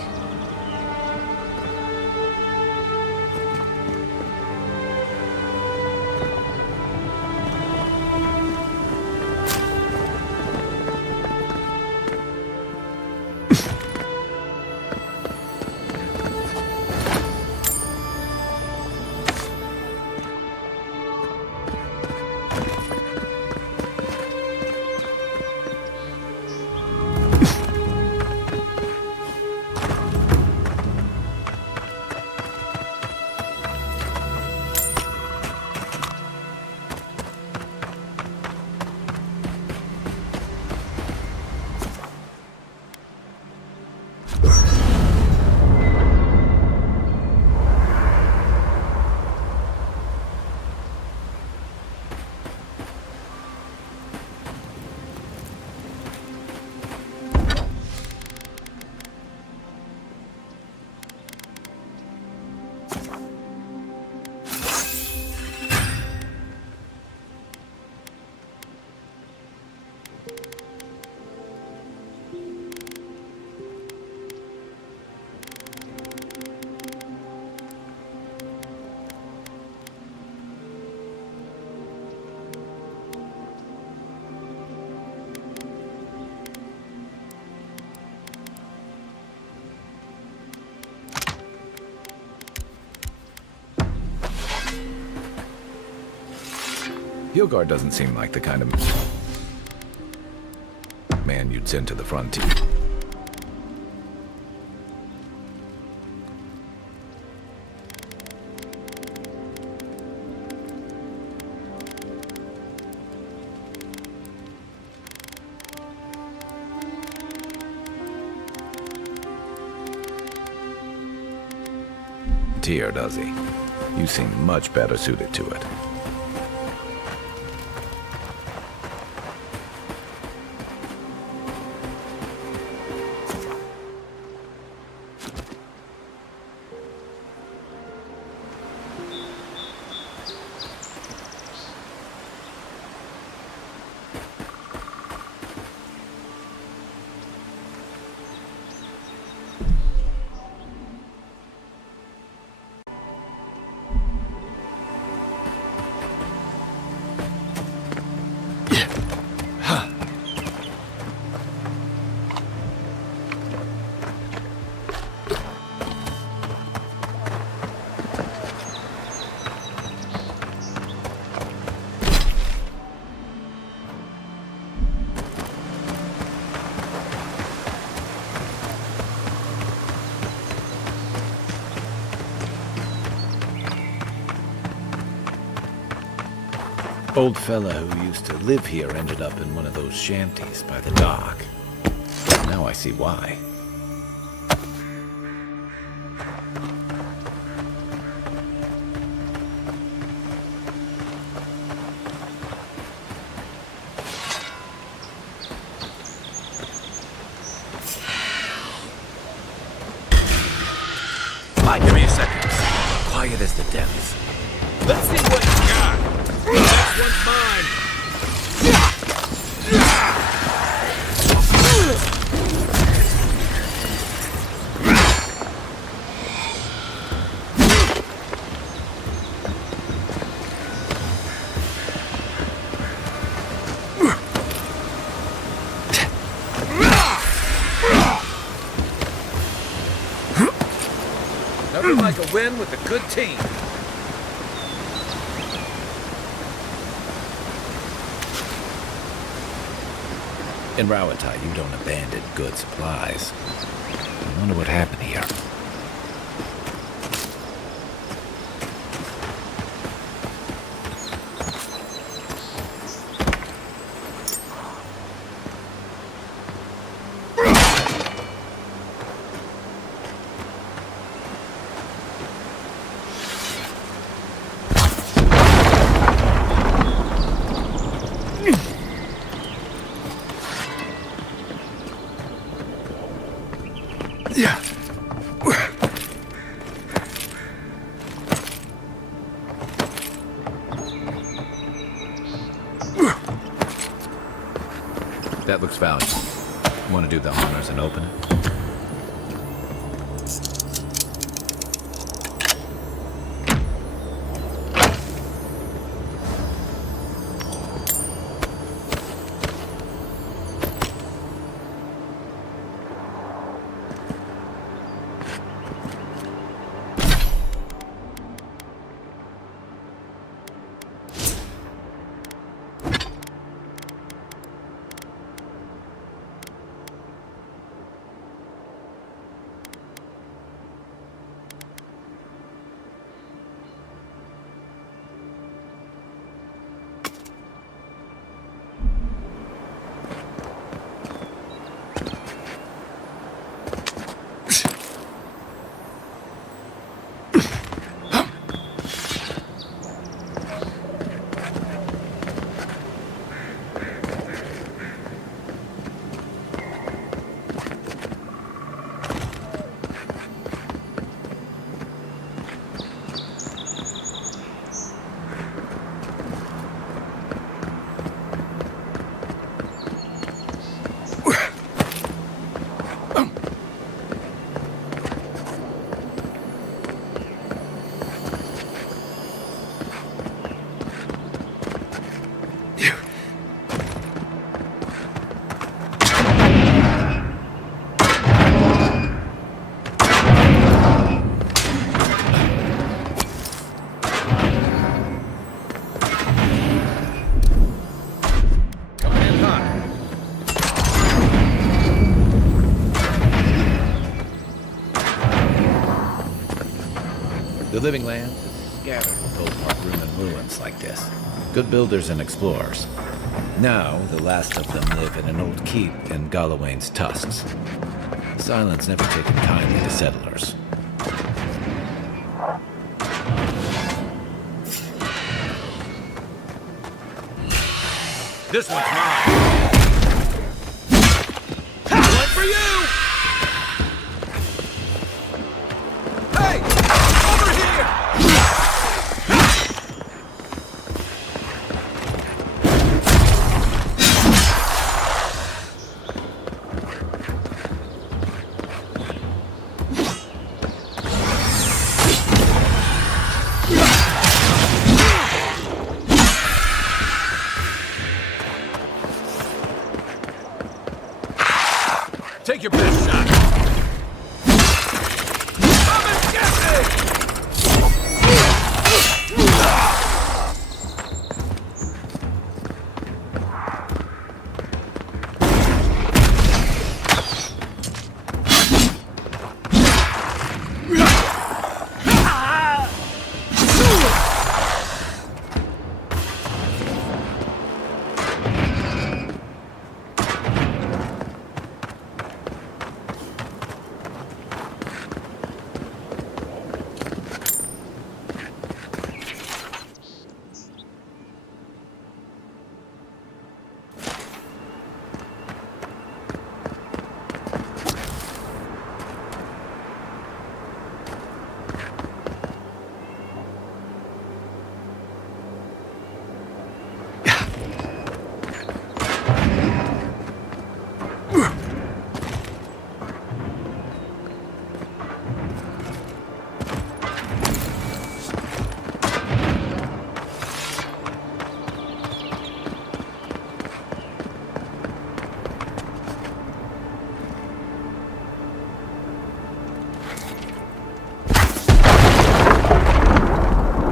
Hilgard doesn't seem like the kind of man you'd send to the frontier. frontier, does he? You seem much better suited to it. Old fella who used to live here ended up in one of those shanties by the dock. Now I see why. Give me a second. Quiet as the depths. Let's see what you got. That one's mine. Nothing like a win with a good team. In Rawatai, you don't abandon good supplies. I wonder what happened here. That looks valuable. Want to do the honors and open it? The living land is scattered with old Makrostheblack ruins like this. Good builders and explorers. Now, the last of them live in an old keep in Galawain's tusks. Silence never taken kindly to settlers. This one's mine. One for you! Hey! Over here! Take your best shot. Come and get me!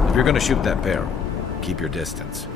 If you're gonna shoot that barrel, keep your distance.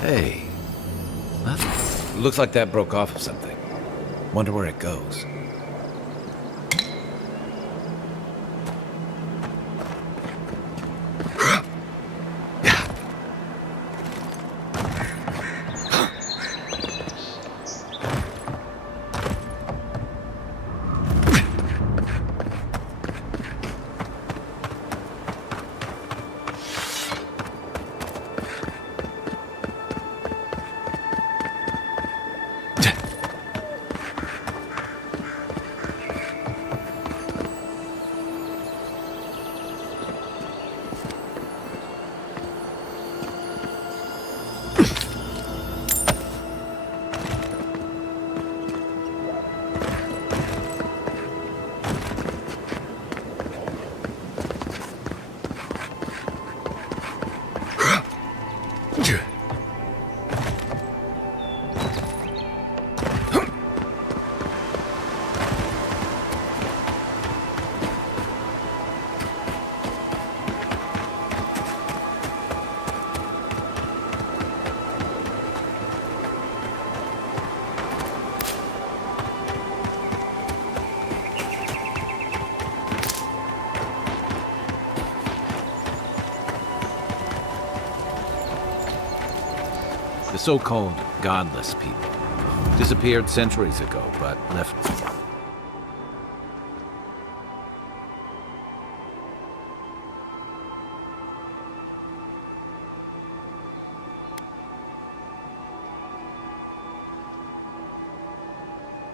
Hey, that looks like that broke off of something. Wonder where it goes. The so-called godless people. Disappeared centuries ago, but left...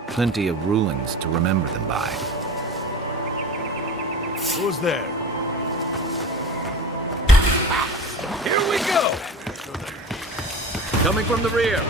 plenty of rulings to remember them by. Who's there? Here we go! Coming from the rear.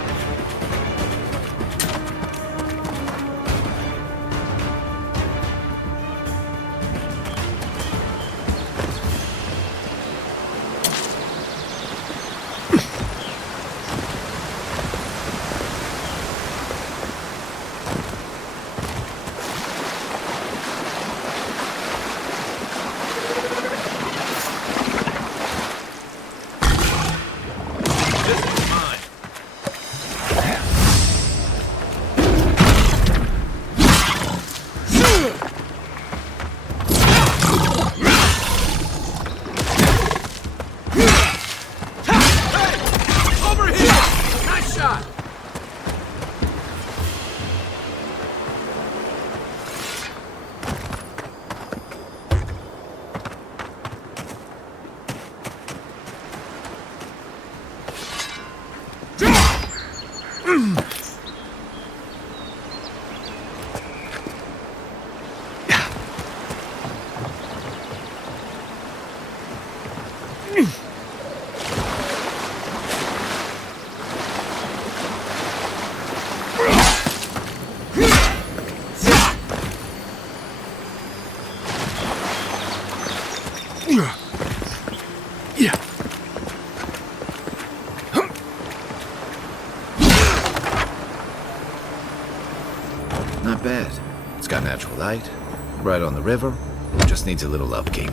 Not bad. It's got natural light, right on the river, just needs a little upkeep.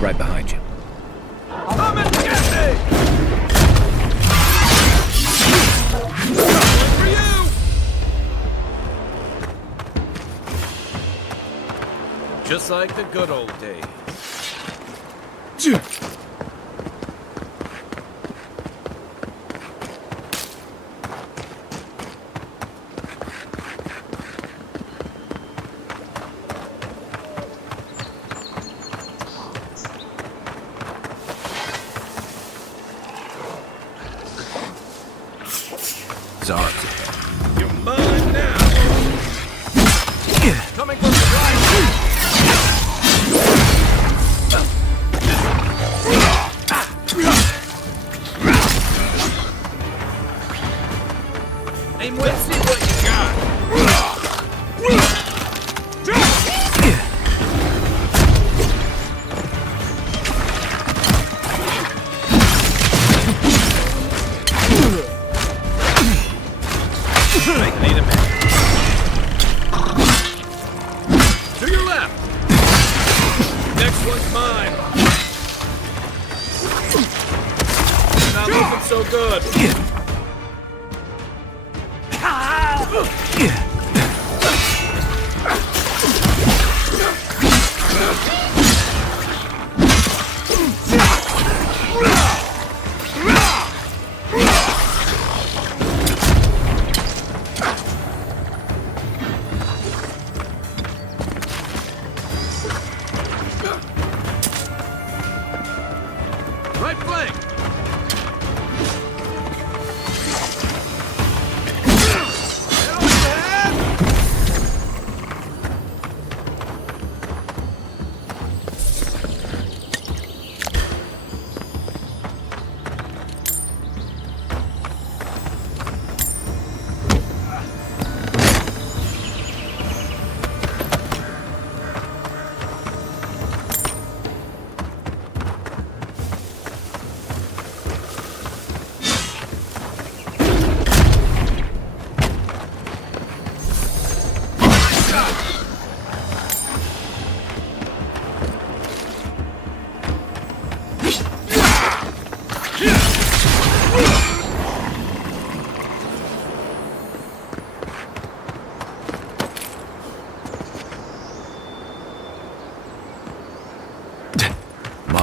Right behind you. Come and get me! For you! Just like the good old days. You're mine now! Coming from the right! Aim with, see what you got! Need a minute. To your left. Next one's mine. Not looking so good.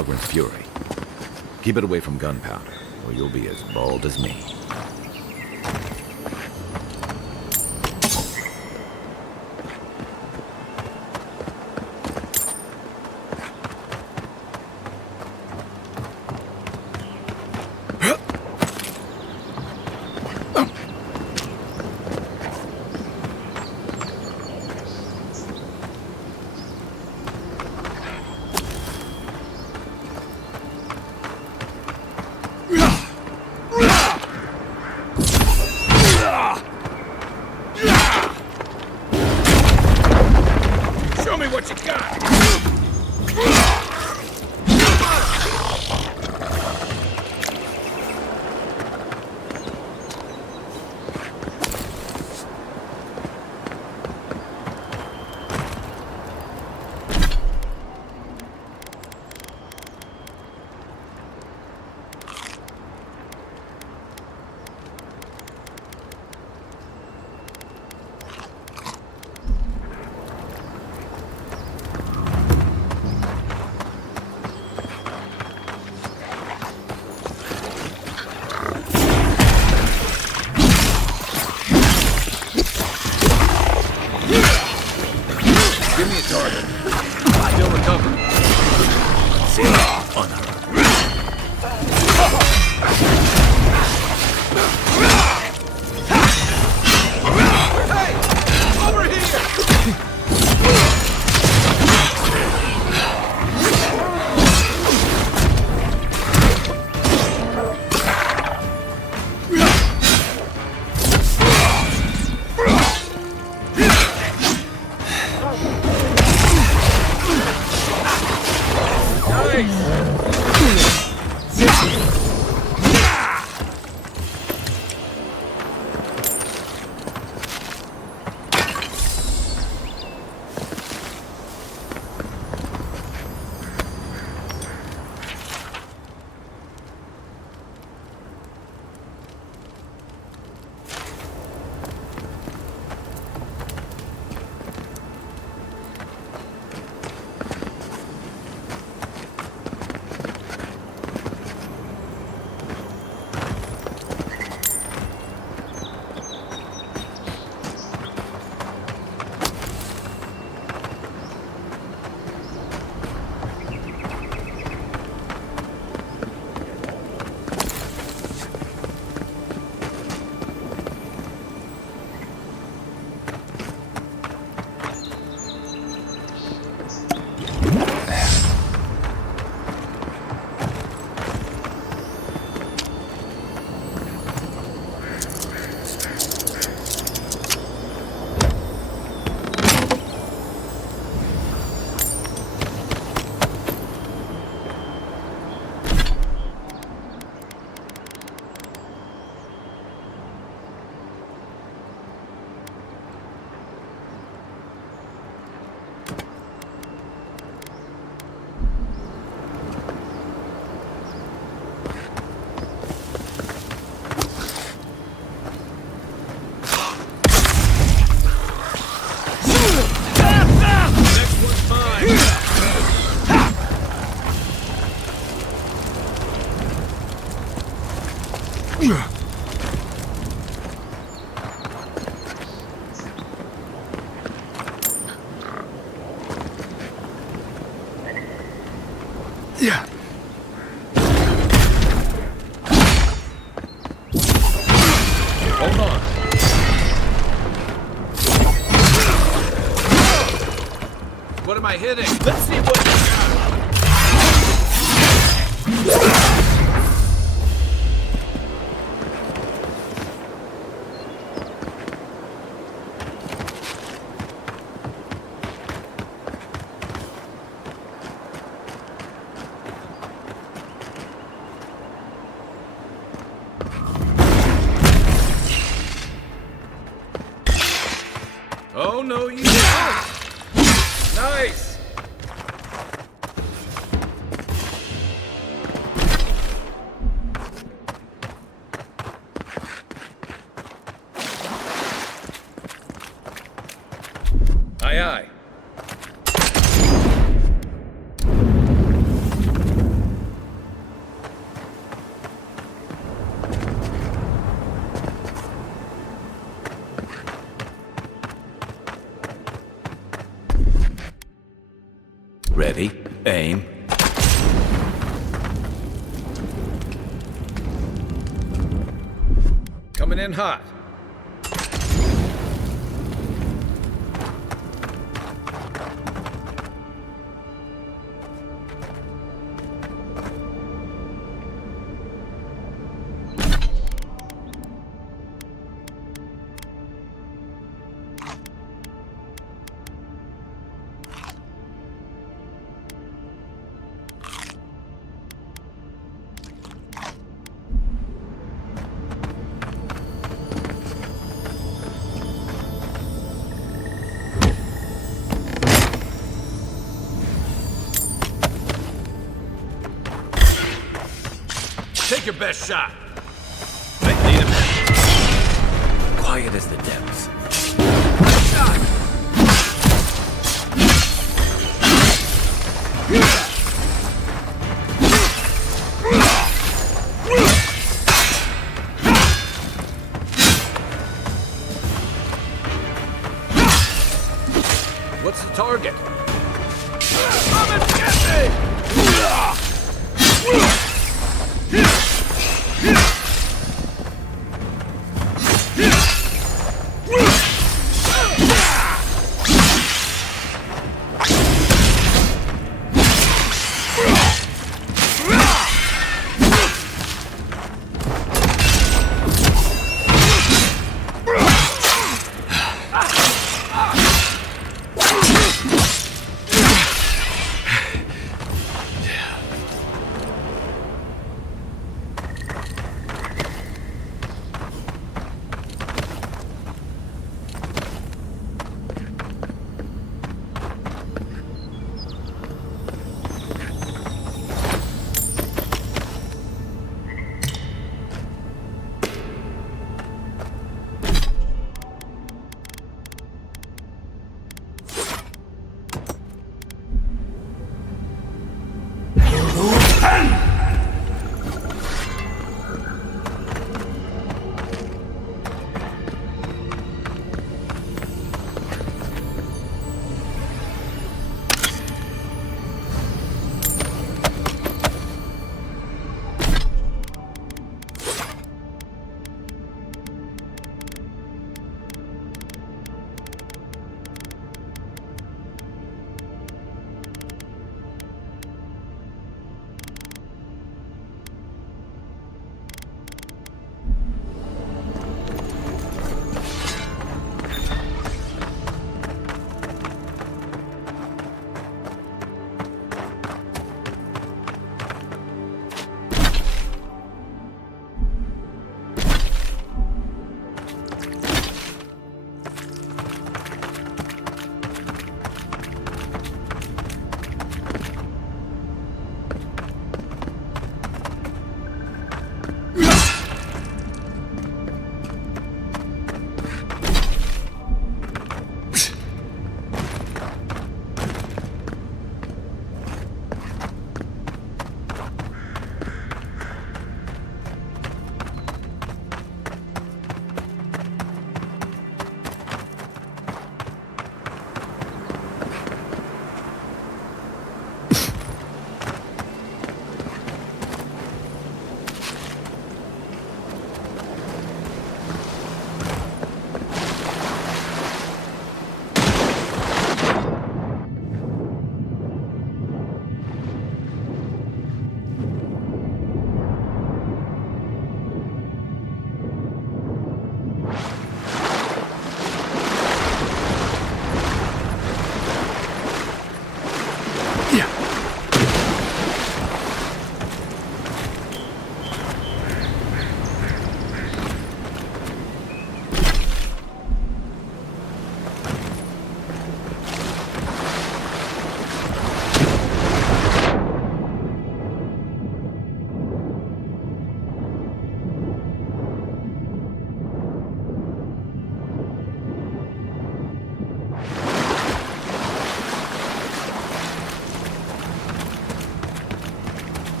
Malgren's fury. Keep it away from gunpowder, or you'll be as bald as me. Show me what you got! Give me a target. Still recovering. See you on her. Hey! Over here! Yeah. Hold on. What am I hitting? Let's see what you got. Oh, no, you don't. Nice. Aye, aye. Ready, aim. Coming in hot. Take your best shot. Might need a minute. Quiet as the depths. What's the target? Come and get me!